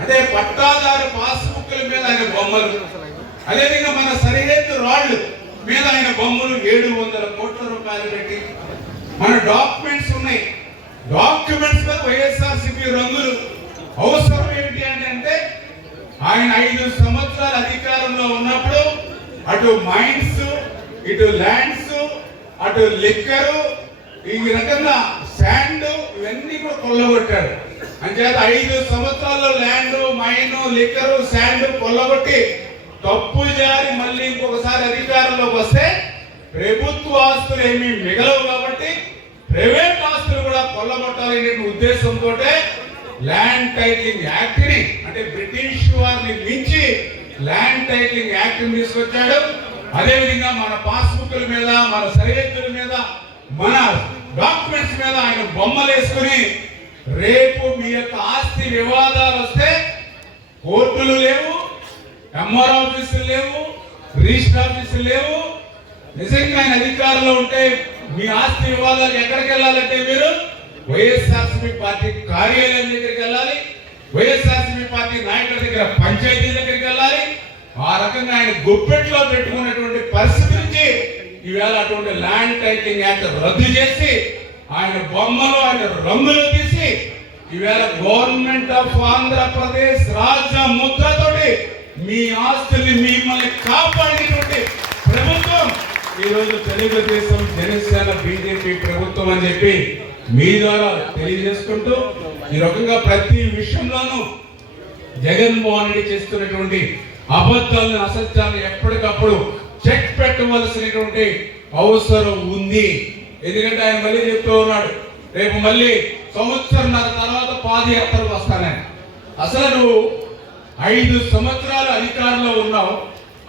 అంటే పట్టాదారు పాస్బుక్ల మీద ఆయన బొమ్మలు, అదేవిధంగా మన సరిహద్దు రాళ్లు మీద ఆయన బొమ్మలు 700 కోట్ల రూపాయలు పెట్టి మన డాక్యుమెంట్స్ ఉన్నాయి. డాక్యుమెంట్స్ మీద వైఎస్ఆర్సీపీ రంగులు. అవసరం ఏమిటి అంటే ఆయన 5 సంవత్సరాల అధికారంలో ఉన్నప్పుడు అటు మైన్స్, ఇటు ల్యాండ్స్, అటు లిక్కరు, ఈ రకంగా శాండ్ ఇవన్నీ కూడా కొల్లగొట్టాడు. అంచేత 5 సంవత్సరాల్లో ల్యాండ్, మైన్, లిక్కరు, శాండ్ కొల్లగొట్టి తప్పు జారి మళ్ళీ ఇంకొకసారి అధికారంలోకి వస్తే ప్రభుత్వ ఆస్తులు ఏమీ మిగలవు కాబట్టి ప్రైవేట్ ఆస్తులు కూడా కొల్లగొట్టాలనే ఉద్దేశంతో ల్యాండ్ టైటిలింగ్ యాక్ట్ ని, అంటే బ్రిటిష్ వారిని మించి ల్యాండ్ టైటిలింగ్ యాక్ట్ ని తీసుకొచ్చాడు. అదేవిధంగా మన పాస్బుక్ల మీద, మన సరిహద్దుల మీద, మన డాక్యుమెంట్స్ మీద ఆయన బొమ్మలు వేసుకుని రేపు మీ యొక్క ఆస్తి వివాదాలు వస్తే కోర్టులు లేవు, ఎంఆర్ ఆఫీసులు లేవు, రిజిస్టర్ ఆఫీసులు లేవు. నిజంగా ఆయన అధికారంలో ఉంటే మీ ఆస్తి వివాదాలు ఎక్కడికి వెళ్ళాలంటే మీరు వైఎస్ఆర్సీపీ పార్టీ కార్యాలయం దగ్గరికి వెళ్ళాలి, వైఎస్ఆర్సీపీ పార్టీ నాయకుల దగ్గర పంచాయతీ దగ్గరికి వెళ్ళాలి. ఆ రకంగా ఆయన గుప్పెట్లో పెట్టుకున్నటువంటి పరిస్థితి నుంచి ఈవేళ అటువంటి ల్యాండ్ టైటిలింగ్ యాక్ట్ రద్దు చేసి ఆయన బొమ్మలు, ఆయన రంగులు తీసి ఈవేళ గవర్నమెంట్ ఆఫ్ ఆంధ్రప్రదేశ్ రాజ్య ముద్రతోటి మీ ఆస్తుల్ని మిమ్మల్ని కాపాడినటువంటి ప్రభుత్వం ఈరోజు తెలుగుదేశం, జనసేన, బీజేపీ ప్రభుత్వం అని చెప్పి మీ ద్వారా తెలియజేసుకుంటూ ఈ రకంగా ప్రతి విషయంలోనూ జగన్మోహన్ రెడ్డి చేస్తున్నటువంటి అబద్ధాలను, అసత్యాలను ఎప్పటికప్పుడు చెక్ పెట్టవలసినటువంటి అవసరం ఉంది. ఎందుకంటే ఆయన మళ్ళీ చెప్తూ ఉన్నాడు, రేపు మళ్ళీ సంవత్సరంన్నర తర్వాత పాదయాత్రకు వస్తానని. అసలు నువ్వు 5 సంవత్సరాలు అధికారంలో ఉన్నావు.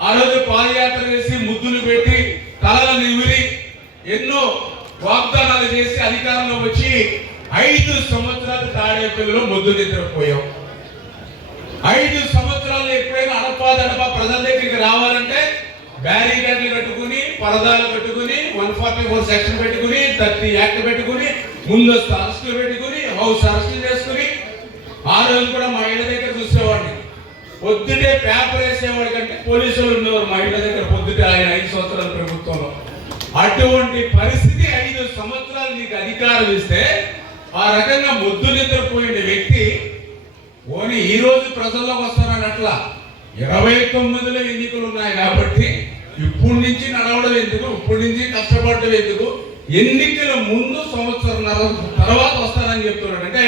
ఆ రోజు పాదయాత్ర చేసి ముద్దులు పెట్టి తలలు నిమిరి ఎన్నో వాగ్దానాలు చేసి అధికారంలో వచ్చి 5 సంవత్సరాలు తాడేపల్లిలో ముద్దు నిద్రపోయావు. 5 సంవత్సరాలు ఎప్పుడైనా అడపా ప్రజల దగ్గరికి రావాలంటే బ్యారికేడ్లు కట్టుకుని, పరదాలు కట్టుకుని, 144 సెక్షన్ పెట్టుకుని, 30 యాక్ట్ పెట్టుకుని, ముందస్తు అరెస్టులు పెట్టుకుని, హౌస్ అరెస్టులు చేసుకుని, ఆ రోజు కూడా మా ఇళ్ళ దగ్గర చూసేవాడిని. పొద్దుటే పేపర్ వేసేవాడి కంటే పోలీసులు ఉండేవారు మా ఇళ్ళ దగ్గర పొద్దుటే ఆయన 5 సంవత్సరాల ప్రభుత్వంలో. అటువంటి పరిస్థితి 5 సంవత్సరాలు నీకు అధికారం ఇస్తే ఆ రకంగా ముద్దు నిద్రపోయిన వ్యక్తి ఓని ఈ రోజు ప్రజల్లోకి వస్తానన్నట్లా 29లో ఎన్నికలు ఉన్నాయి కాబట్టి ఇప్పుడు నుంచి నడవడం ఎందుకు, ఇప్పుడు నుంచి కష్టపడడం ఎందుకు, ఎన్నికల ముందు సంవత్సరంన్నర తర్వాత వస్తానని చెప్తున్నాడు. అంటే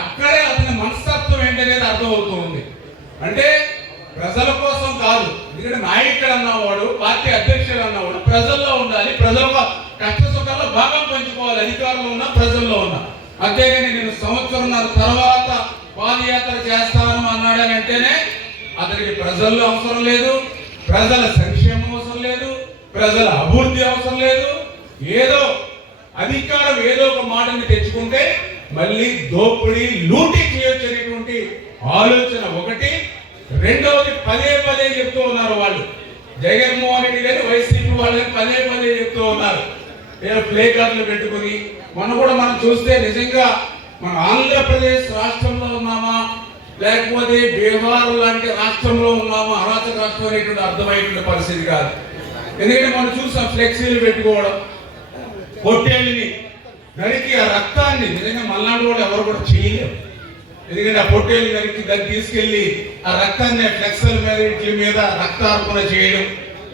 అక్కడే అతని మనస్తత్వం ఏంటనేది అర్థమవుతుంది. అంటే ప్రజల కోసం కాదు, ఎందుకంటే నాయకుడు అన్నవాడు, పార్టీ అధ్యక్షుడు అన్నవాడు ప్రజల్లో ఉండాలి, ప్రజల కష్ట సుఖాల్లో భాగం పంచుకోవాలి, అధికారంలో ఉన్నా ప్రజల్లో ఉన్నా. అంతేగాని నేను సంవత్సరంన్నర తర్వాత పాదయాత్ర చేస్తాను అన్నాడని అంటేనే అతనికి ప్రజల్లో అవసరం లేదు, ప్రజల సంక్షేమం అవసరం లేదు, ప్రజల అభివృద్ధి అవసరం లేదు. ఏదో అధికారం ఏదో ఒక మాటని తెచ్చుకుంటే మళ్ళీ దోపిడీ, లూటీ చేయొచ్చు అనేటువంటి ఆలోచన ఒకటి. రెండవది పదే చెప్తూ ఉన్నారు వాళ్ళు, జగన్మోహన్ రెడ్డి గారు వైసీపీ వాళ్ళని పదే చెప్తూ ఉన్నారు. ప్లే కార్డులు పెట్టుకుని మనం చూస్తే నిజంగా మన ఆంధ్రప్రదేశ్ రాష్ట్రంలో ఉన్నామా లేకపోతే బీహార్ లాంటి రాష్ట్రంలో ఉన్నామా, అరాచక రాష్ట్రం అనేటువంటి అర్థమయ్యేటువంటి పరిస్థితి కాదు. ఎందుకంటే మనం చూసాం ఫ్లెక్సీలు పెట్టుకోవడం, పొట్టేళ్ళని నరికి ఆ రక్తాన్ని నిజంగా మల్నాడు కూడా ఎవరు కూడా చేయలేరు. ఎందుకంటే ఆ పొట్టేళ్ళు నరికి దాన్ని తీసుకెళ్లి ఆ రక్తాన్ని ఫ్లెక్సీల మీద ఇంటి మీద రక్తార్పణ చేయడం,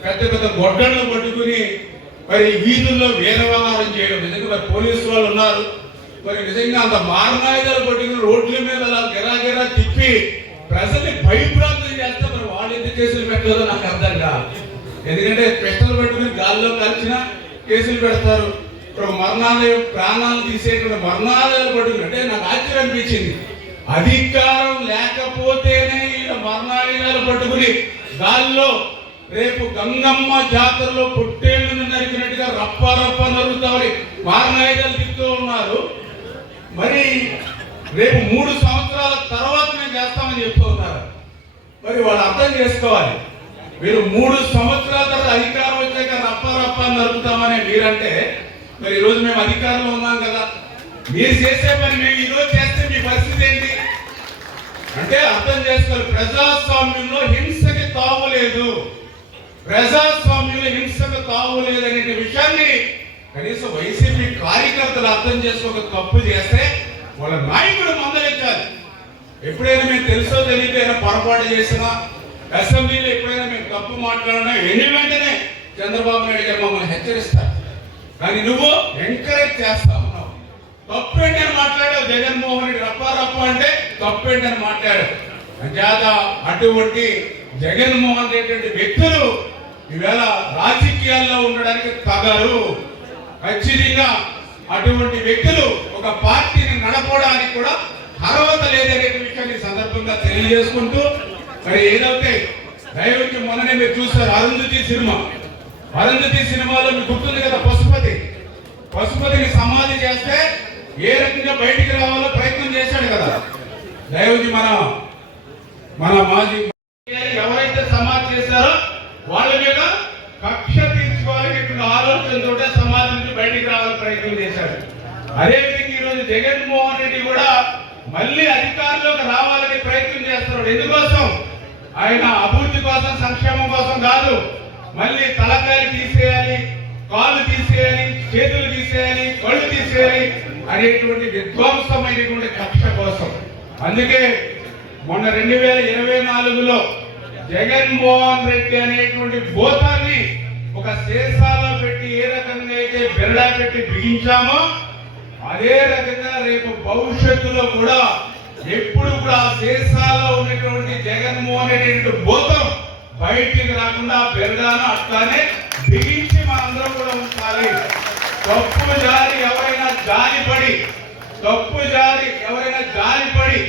పెద్ద గొడ్డళ్ళు పట్టుకుని మరి వీధుల్లో వీరవ్యవహారం చేయడం. ఎందుకంటే మరి పోలీసు వాళ్ళు ఉన్నారు, మరి నిజంగా అంత మారణాయుధాలు పట్టుకుని రోడ్ల మీద అలా గిరా తిప్పి ప్రజల్ని భయభ్రాంతులు చేస్తే మరి వాళ్ళు ఎందుకు కేసులు పెట్టలేదో నాకు అర్థం కాదు. ఎందుకంటే పిస్టల్ పెట్టుకుని గాల్లో కలిసిన కేసులు పెడతారు. ఇప్పుడు మరణాలయం ప్రాణాలు తీసేటువంటి మరణాలయాలు పట్టుకుని అంటే నాకు ఆశ్చర్యం అనిపించింది. అధికారం లేకపోతేనే వర్ణాయుధాలు పట్టుకుని గాల్లో రేపు గంగమ్మ జాతరలో పొట్టేళ్లను నరికినట్టుగా రప్ప రప్ప నరుగుతామని వర్ణాయుధాలు తిప్పుతూ ఉన్నారు. మరి రేపు 3 సంవత్సరాల తర్వాత మేము చేస్తామని చెప్తూ ఉన్నారు. మరి వాళ్ళు అర్థం చేసుకోవాలి. మీరు 3 సంవత్సరాల తర్వాత అధికారం వచ్చాక రప్ప రప్ప నరుకుతామని మీరంటే, మరి ఈరోజు మేము అధికారంలో ఉన్నాం కదా, మీరు చేసే పని మేము ఈరోజు చేస్తే మీ పరిస్థితి ఏంటి అంటే అర్థం చేసుకోవాలి. ప్రజాస్వామ్యంలో హింసకి తావులేదు, ప్రజాస్వామ్యంలో హింసకు తావులేదు అనే విషయాన్ని కనీసం వైసీపీ కార్యకర్తలు అర్థం చేసుకోక తప్పు చేస్తే వాళ్ళ నాయకుడు మందలించాలి. ఎప్పుడైనా మేము తెలుసో తెలియకైనా పొరపాటు చేసినా, అసెంబ్లీలో ఎప్పుడైనా మేము తప్పు మాట్లాడినా వెంటనే చంద్రబాబు నాయుడు గారు మమ్మల్ని హెచ్చరిస్తారు. కానీ నువ్వు ఎంకరేజ్ చేస్తా ఉన్నావు. తప్పేంటని మాట్లాడావు. జగన్మోహన్ రెడ్డి రప్ప అంటే తప్పేంటని మాట్లాడావు. అంచేత అటువంటి జగన్మోహన్ రెడ్డి వ్యక్తులు ఈవేళ రాజకీయాల్లో ఉండడానికి తగరు. ఖచ్చితంగా అటువంటి వ్యక్తులు ఒక పార్టీని నడపడానికి కూడా అర్హత లేదనే విషయాన్ని సందర్భంగా తెలియజేసుకుంటూ, మరి ఏదైతే దైవకి మొన్ననే మీరు చూస్తారు అరుంధతి సినిమాలో మీకు గుర్తుంది కదా, పశుపతిని సమాధి చేస్తే ఏ రకంగా బయటికి రావాలో ప్రయత్నం చేశాడు కదా దైవజీ. మన మాజీ ఎవరైతే సమాధి చేశారో వాళ్ళ మీద కక్ష తీర్చుకోవాలని ఆలోచనతో సమాధి నుంచి బయటికి రావాలని ప్రయత్నం చేశాడు. అదేవిధంగా ఈరోజు జగన్మోహన్ రెడ్డి కూడా మళ్ళీ అధికారంలోకి రావాలని ప్రయత్నం చేస్తున్నాడు. ఎందుకోసం? ఆయన అభివృద్ధి కోసం, సంక్షేమం కోసం కాదు. మళ్ళీ తలకాయలు తీసేయాలి, కాళ్ళు తీసేయాలి, చేతులు తీసేయాలి, కళ్ళు తీసేయాలి అనేటువంటి విధ్వంసమైనటువంటి కక్ష కోసం. అందుకే మొన్న 2024లో జగన్మోహన్ రెడ్డి అనేటువంటి భూతాన్ని ఒక సీసాలో పెట్టి ఏ రకంగా అయితే బెరడా పెట్టి బిగించామో అదే రకంగా రేపు భవిష్యత్తులో కూడా ఎప్పుడు కూడా సీసాలో ఉన్నటువంటి జగన్మోహన్ రెడ్డి భూతం బయటికి రాకుండా బెరడాను అట్లానే బిగించి మనందరం కూడా ఉంచాలి. తప్పు జారి ఎవరైనా జారిపడి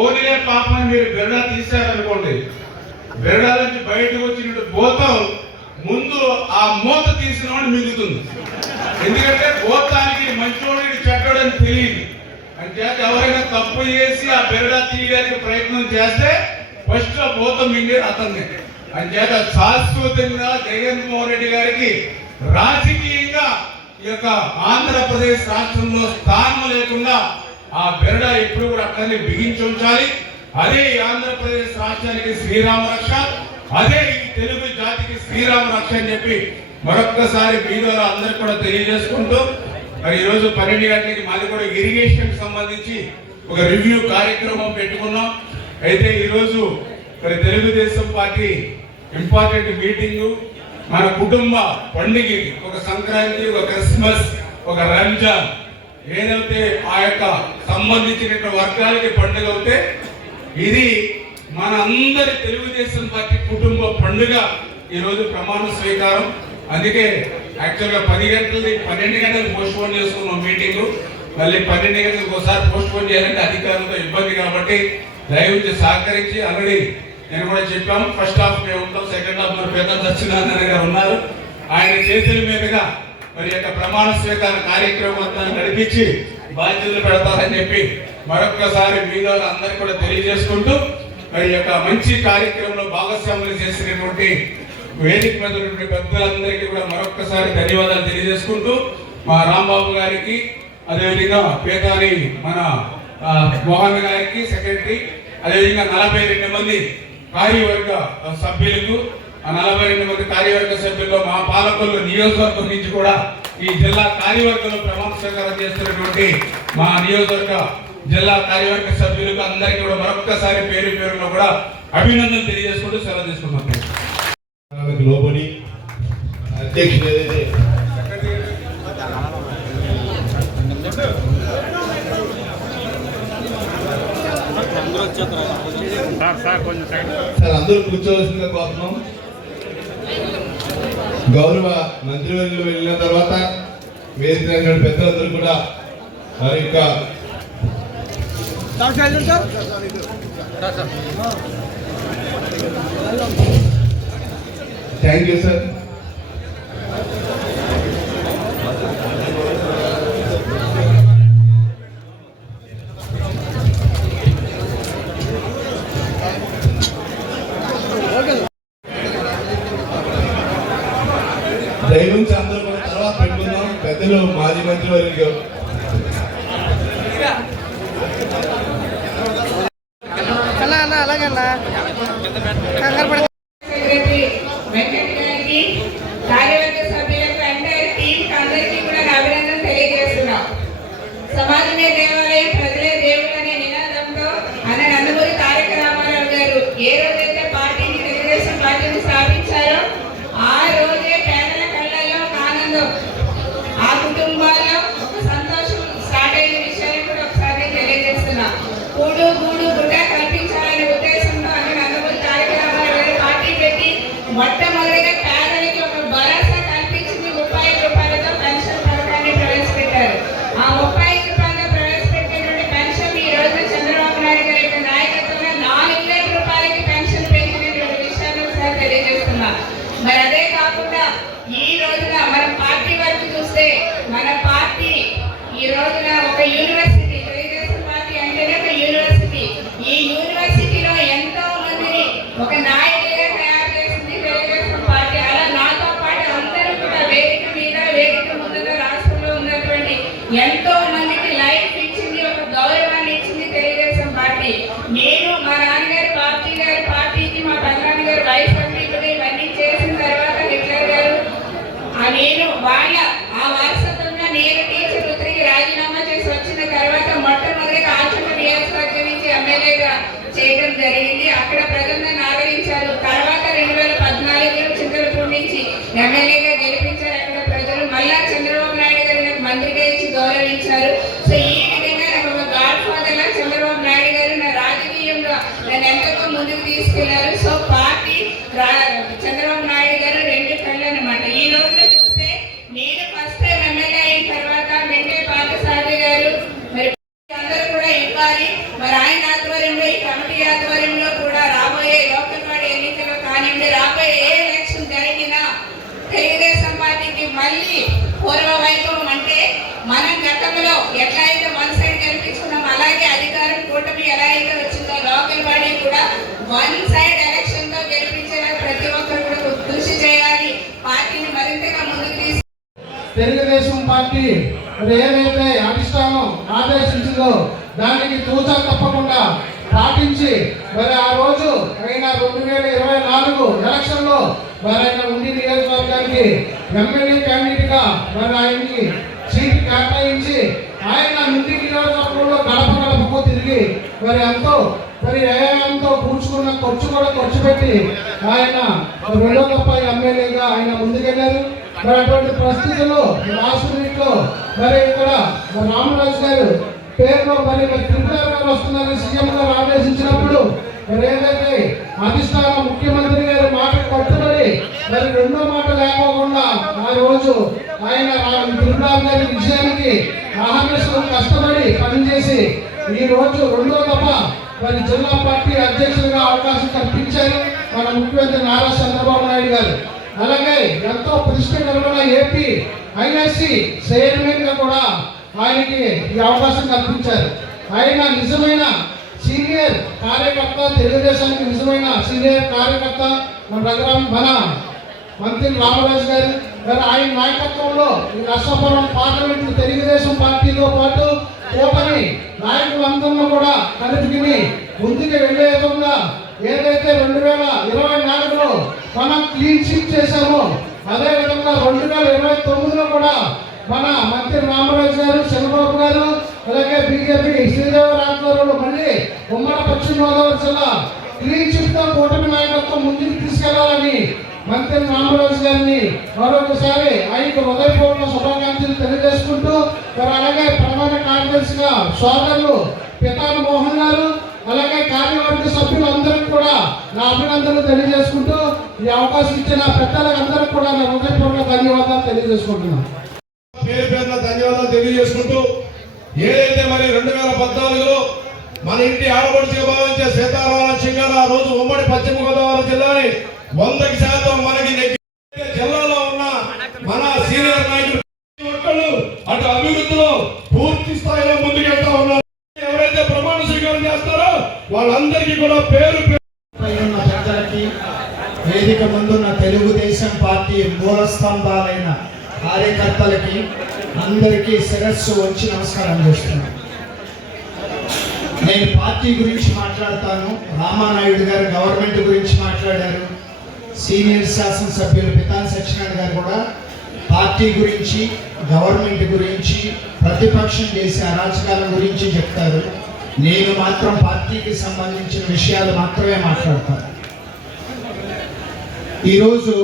ఓనిలే పాపని మీరు బెరడా తీశారనుకోండి, బెరడా నుంచి బయటకు వచ్చినట్టు భూతం ముందు ఆ మూత తీసిన వాడు మిగులుతుంది. ఎందుకంటే భూతానికి మంచోడు చెడ్డోడని తెలియదు. అంటే ఎవరైనా తప్పు చేసి ఆ బెరడా తీయడానికి ప్రయత్నం చేస్తే ఫస్ట్ ఆ భూతం మింగేది అతన్ని. అంచేత శాశ్వతంగా జగన్మోహన్ రెడ్డి గారికి రాజకీయంగా ఈ యొక్క ఆంధ్రప్రదేశ్ రాష్ట్రంలో స్థానం లేకుండా ఆ బెరడా ఎప్పుడు కూడా అక్కడిని బిగించి ఉంచాలి. అదే ఆంధ్రప్రదేశ్ రాష్ట్రానికి శ్రీరామ రక్ష, అదే ఈ తెలుగు జాతికి శ్రీరామ రక్ష అని చెప్పి మరొక్కసారి మీ ద్వారా అందరికి కూడా తెలియజేసుకుంటూ, మరి ఈరోజు 12 గంటలకి మాది కూడా ఇరిగేషన్ సంబంధించి ఒక రివ్యూ కార్యక్రమం పెట్టుకున్నాం. అయితే ఈరోజు మరి తెలుగుదేశం పార్టీ ఇంపార్టెంట్ మీటింగు, మన కుటుంబ పండుగ, ఒక సంక్రాంతి, ఒక క్రిస్మస్, ఒక రంజాన్ ఏదైతే ఆ యొక్క సంబంధించిన వర్గాలకి పండుగ అవుతే ఇది మన అందరి తెలుగుదేశం పార్టీ కుటుంబ పండుగ ఈరోజు ప్రమాణ స్వీకారం. అందుకే యాక్చువల్గా 10 గంటలది 12 గంటలకు పోస్ట్ పోన్ చేసుకున్నాం మీటింగు. మళ్ళీ 12 గంటలకు ఒకసారి పోస్ట్ పోన్ చేయాలంటే అధికారులతో ఇబ్బంది కాబట్టి దయవుంచి సహకరించి ఆల్రెడీ నేను కూడా చెప్పాము. ఫస్ట్ హాఫ్ మేము ఉంటాం, సెకండ్ హాఫ్ మరి పెద్ద సత్యనారాయణ గారు ఉన్నారు. ఆయన చేతుల మీదుగా మరి యొక్క ప్రమాణ స్వీకార కార్యక్రమాన్ని నడిపించి బాధ్యతలు పెడతారని చెప్పి మరొక్కసారి మీ ద్వారా అందరికీ కూడా తెలియజేసుకుంటూ, మరి యొక్క మంచి కార్యక్రమంలో భాగస్వాములు చేసినటువంటి వేదిక మీద ఉన్నటువంటి పెద్దలందరికీ కూడా మరొక్కసారి ధన్యవాదాలు తెలియజేసుకుంటూ, మా రాంబాబు గారికి, అదేవిధంగా పేదాని మన మోహన్ గారికి సెక్రటరీ, అదేవిధంగా 42 మంది కార్యవర్గ సభ్యులకు, ఆ 42 మంది కార్యవర్గ సభ్యుల్లో మా పాలకొల్లు నియోజకవర్గం నుంచి కూడా ఈ జిల్లా కార్యవర్గంలో ప్రమాణ స్వీకారం చేస్తున్నటువంటి మా నియోజకవర్గ జిల్లా కార్యవర్గ సభ్యులకు అందరికీ కూడా మరొక్కసారి పేరు పేరులో కూడా అభినందనలు తెలియజేసుకుంటూ సెలవు తీసుకున్నాం. లోబడి అధ్యక్షుడు ఏదైతే సార్ అందరూ కూర్చోవలసిందిగా కోరుతున్నాం. గౌరవ మంత్రివర్యులు వెళ్ళిన తర్వాత వేదిక పెద్దలందరూ కూడా వారి యొక్క థ్యాంక్ యూ సార్. దయవుంచి అందరూ కూడా తర్వాత పెట్టుకుందాం. పెద్దలు మాజీ మంత్రి వారికి సెక్రటరీ వెంకట గారికి, కార్యవర్గ సభ్యులకు, అందరికీ కూడా నా అభినందనలు తెలియజేస్తున్నాం. సమాజమే దేవాలయం, ప్రజలే దేవుడు అనే నినాదంతో అన్న నందమూరి తారక రామారావు గారు ఏ రోజైతే పార్టీని, తెలుగుదేశం పార్టీని స్థాపించారో ఆ రోజే పేదల కళ్ళల్లో ఒక ఆనందం, ఆ కుటుంబాల్లో ఒక సంతోషం స్టార్ట్ అయిన విషయాన్ని కూడా ఒకసారి తెలియజేస్తున్నాం. కూడు గూడు గుడ్డ కల్పించాలనే ఉద్దేశంతో అన్న నందమూరి తారక రామారావు గారు పార్టీ పెట్టి మొట్టమొదటిగా పేదలకి ఒక భరోసా కల్పించింది. 35 రూపాయలతో పెన్షన్ పథకాన్ని ప్రవేశపెట్టారు. ఆ 35 రూపాయలతో ప్రవేశపెట్టినటువంటి పెన్షన్ ఈ రోజు చంద్రబాబు నాయుడు గారి యొక్క నాయకత్వంలో 4,000 రూపాయలకి పెన్షన్ పెంచినటువంటి విషయాన్ని ఒకసారి తెలియజేస్తున్నా. మరి అదే కాకుండా ఈ రోజున మన పార్టీ వరకు చూస్తే, మన పార్టీ ఈ రోజున ఒక యూనివర్సిటీ, తెలుగుదేశం పార్టీ అంటేనే ఒక యూనివర్సిటీ. ఈ యూనివర్సిటీలో ఎంతో మందిని ఒక నాయకులుగా తయారు చేసింది తెలుగుదేశం పార్టీ. అలా నాతో పాటు అందరూ కూడా వేదిక మీద, వేదిక ముందుగా రాష్ట్రంలో ఉన్నటువంటి ఎంతో మందికి లైఫ్ ఇచ్చింది, ఒక గౌరవాన్ని ఇచ్చింది తెలుగుదేశం పార్టీ. నేను మా నాన్నగారు బాబ్జీ గారు పార్టీకి, మా పెద్దనాన్న గారు వైస్ ఎంపీగా ఇవన్నీ చేసిన తర్వాత హిట్లర్ గారు నేను వాళ్ళ ఆ వారసత్వంగా నేను టీచర్ వృత్తికి రాజీనామా చేసి వచ్చిన తర్వాత మొట్టమొదటిగా ఆచరణ నియోజకవర్గం నుంచి ఎమ్మెల్యేగా చేయడం జరిగింది. అక్కడ ప్రజలను ఆదరించారు. తర్వాత 2014లో చింతలపూడి నుంచి ఎమ్మెల్యేగా గెలిపించారు. అక్కడ ప్రజలు మళ్ళా చంద్రబాబు నాయుడు గారు నాకు మంత్రిగా ఇచ్చి గౌరవించారు. సో ఈ విధంగా నాకు ఒక గాడ్ ఫాదర్ లా చంద్రబాబు నాయుడు గారు నా రాజకీయంలో నన్ను ఎంతగా ముందుకు తీసుకెళ్లారు. సో పార్టీ చంద్రబాబు నాయుడు గారు 2 కళ్ళు అన్నమాట. ఈ రోజున చూస్తే నేను ఫస్ట్ టైం ఎమ్మెల్యే అయిన తర్వాత వెంకటే పార్థసారథి గారు మరి అందరూ కూడా ఇవ్వాలి. మరి ఆయన ఆధ్వర్యంలో, ఈ కమిటీ ఆధ్వర్యంలో కూడా రాబోయే లోకల్ బాడీ ఎన్నికలు కానివ్వండి, రాబోయే ఏ ఎలక్షన్ జరిగినా తెలుగుదేశం పార్టీకి మళ్ళీ పూర్వ వైభవం, అంటే మనం గతంలో ఎట్లా అయితే వన్ సైడ్ గెలిపించుకున్నాం అలాగే అధికారం కూటమి ఎలా అయితే వచ్చిందో లోకల్ బాడీ కూడా వన్ సైడ్ ఎలక్షన్ తో గెలిపించేలా ప్రతి ఒక్కరు కూడా కృషి చేయాలి. పార్టీని మరింతగా ముందుకు తీసుకు తెలుగుదేశం పార్టీ ఏదైతే అధిష్టానం ఆదేశించిందో దానికి తూచా తప్పకుండా పాటించి మరి ఆ రోజు అయిన 2024 ఎలక్షన్లో మరి ఆయన ఉండి నియోజకవర్గానికి ఎమ్మెల్యే క్యాండిడేట్ గా మరి ఆయన్ని సీట్ కేటాయించి ఆయన నుండి నియోజకవర్గంలో గడప గడపకు తిరిగి మరి ఎంతో మరి వ్యయంతో కూర్చుకున్న ఖర్చు పెట్టి ఆయన 2వ దఫ ఎమ్మెల్యేగా ఆయన ముందుకెళ్లారు. మరి అటువంటి పరిస్థితుల్లో లాస్ట్ మినిట్ లో మరి ఇక్కడ రామరాజు గారు పేరులో మరి త్రిపుర గారు వస్తున్నారు సీఎం గారు ఆదేశించినప్పుడు మరి ఏదైతే అధిష్టానం ముఖ్యమంత్రి గారి మాట కట్టుబడి మరి 2వ మాట లేకోకుండా ఆ రోజు ఆయన త్రిపుర గారి విజయానికి ఆహ్వానిస్తూ కష్టపడి పనిచేసి ఈ రోజు 2వ దఫ మరి జిల్లా పార్టీ అధ్యక్షుడిగా అవకాశం కల్పించారు మన ముఖ్యమంత్రి నారా చంద్రబాబు నాయుడు గారు. అలాగే ఎంతో ప్రతిష్టకరమైన ఏపీ ఐఎస్సి చైర్మన్ గా కూడా ఆయనకి ఈ అవకాశం కల్పించారు. ఆయన నిజమైన సీనియర్ కార్యకర్త, తెలుగుదేశానికి నిజమైన సీనియర్ కార్యకర్త మన మంత్రి రామరాజు గారు. మరి ఆయన నాయకత్వంలో ఈ నర్సాపురం పార్లమెంట్ తెలుగుదేశం పార్టీతో పాటు కూటమి నాయకులందరూ కూడా కలుపుకుని ముందుకు వెళ్లే విధంగా ఏదైతే 2024లో మనం క్లీన్ షీట్ చేశామో అదే విధంగా 2029లో కూడా మన మంత్రి రామరాజు గారు, చంద్రబాబు గారు, అలాగే బీజేపీ శ్రీదేవరాజు మళ్ళీ ఉమ్మడి పశ్చిమ గోదావరి జిల్లా క్లీన్ షీట్ తో కూటమి నాయకత్వం ముందుకు తీసుకెళ్లాలని మంత్రి రామరాజు గారిని మరొకసారి ఆయనకు హృదయపూర్వక శుభాకాంక్షలు తెలియజేసుకుంటూ మరి అలాగే ప్రధాన కార్యదర్శిగా సోదరులు పితాని మోహన్ గారు, అలాగే కార్యవర్గ సభ్యులందరికీ కూడా నా అభినందనలు తెలియజేసుకుంటూ ఈ అవకాశం ఇచ్చిన పెద్దలందరికీ కూడా నా హృదయపూర్వక ధన్యవాదాలు తెలియజేసుకుంటున్నాను. పేరు పేరున ధన్యవాదాలు తెలియజేసుకుంటూ ఏదైతే మరి 2014లో మన ఇంటి ఆడపడుచుగా భావించే సీతారామలక్ష్మి గారు ఆ రోజు ఉమ్మడి పశ్చిమ గోదావరి జిల్లాని 100% మనకి జిల్లాలో ఉన్న మన సీనియర్ నాయకులు అటు అభివృద్ధిలో పూర్తి స్థాయిలో ముందుకెళ్తా ఉన్నారు. ఎవరైతే ప్రమాణ స్వీకారం చేస్తారో వాళ్ళందరికీ కూడా పేరు ఉన్న పెద్దలకి, వేదిక ముందున్న తెలుగుదేశం పార్టీ మూల స్తంభాలైన కార్యకర్తలకి అందరికీ శిరస్సు వచ్చి నమస్కారం చేస్తున్నాను. నేను పార్టీ గురించి మాట్లాడతాను. రామానాయుడు గారు గవర్నమెంట్ గురించి మాట్లాడారు. సీనియర్ శాసనసభ్యులు పితాని సత్యనారాయణ గారు కూడా పార్టీ గురించి, గవర్నమెంట్ గురించి, ప్రతిపక్షం చేసే అరాచకాల గురించి చెప్తారు. నేను మాత్రం పార్టీకి సంబంధించిన విషయాలు మాత్రమే మాట్లాడతాను. ఈరోజు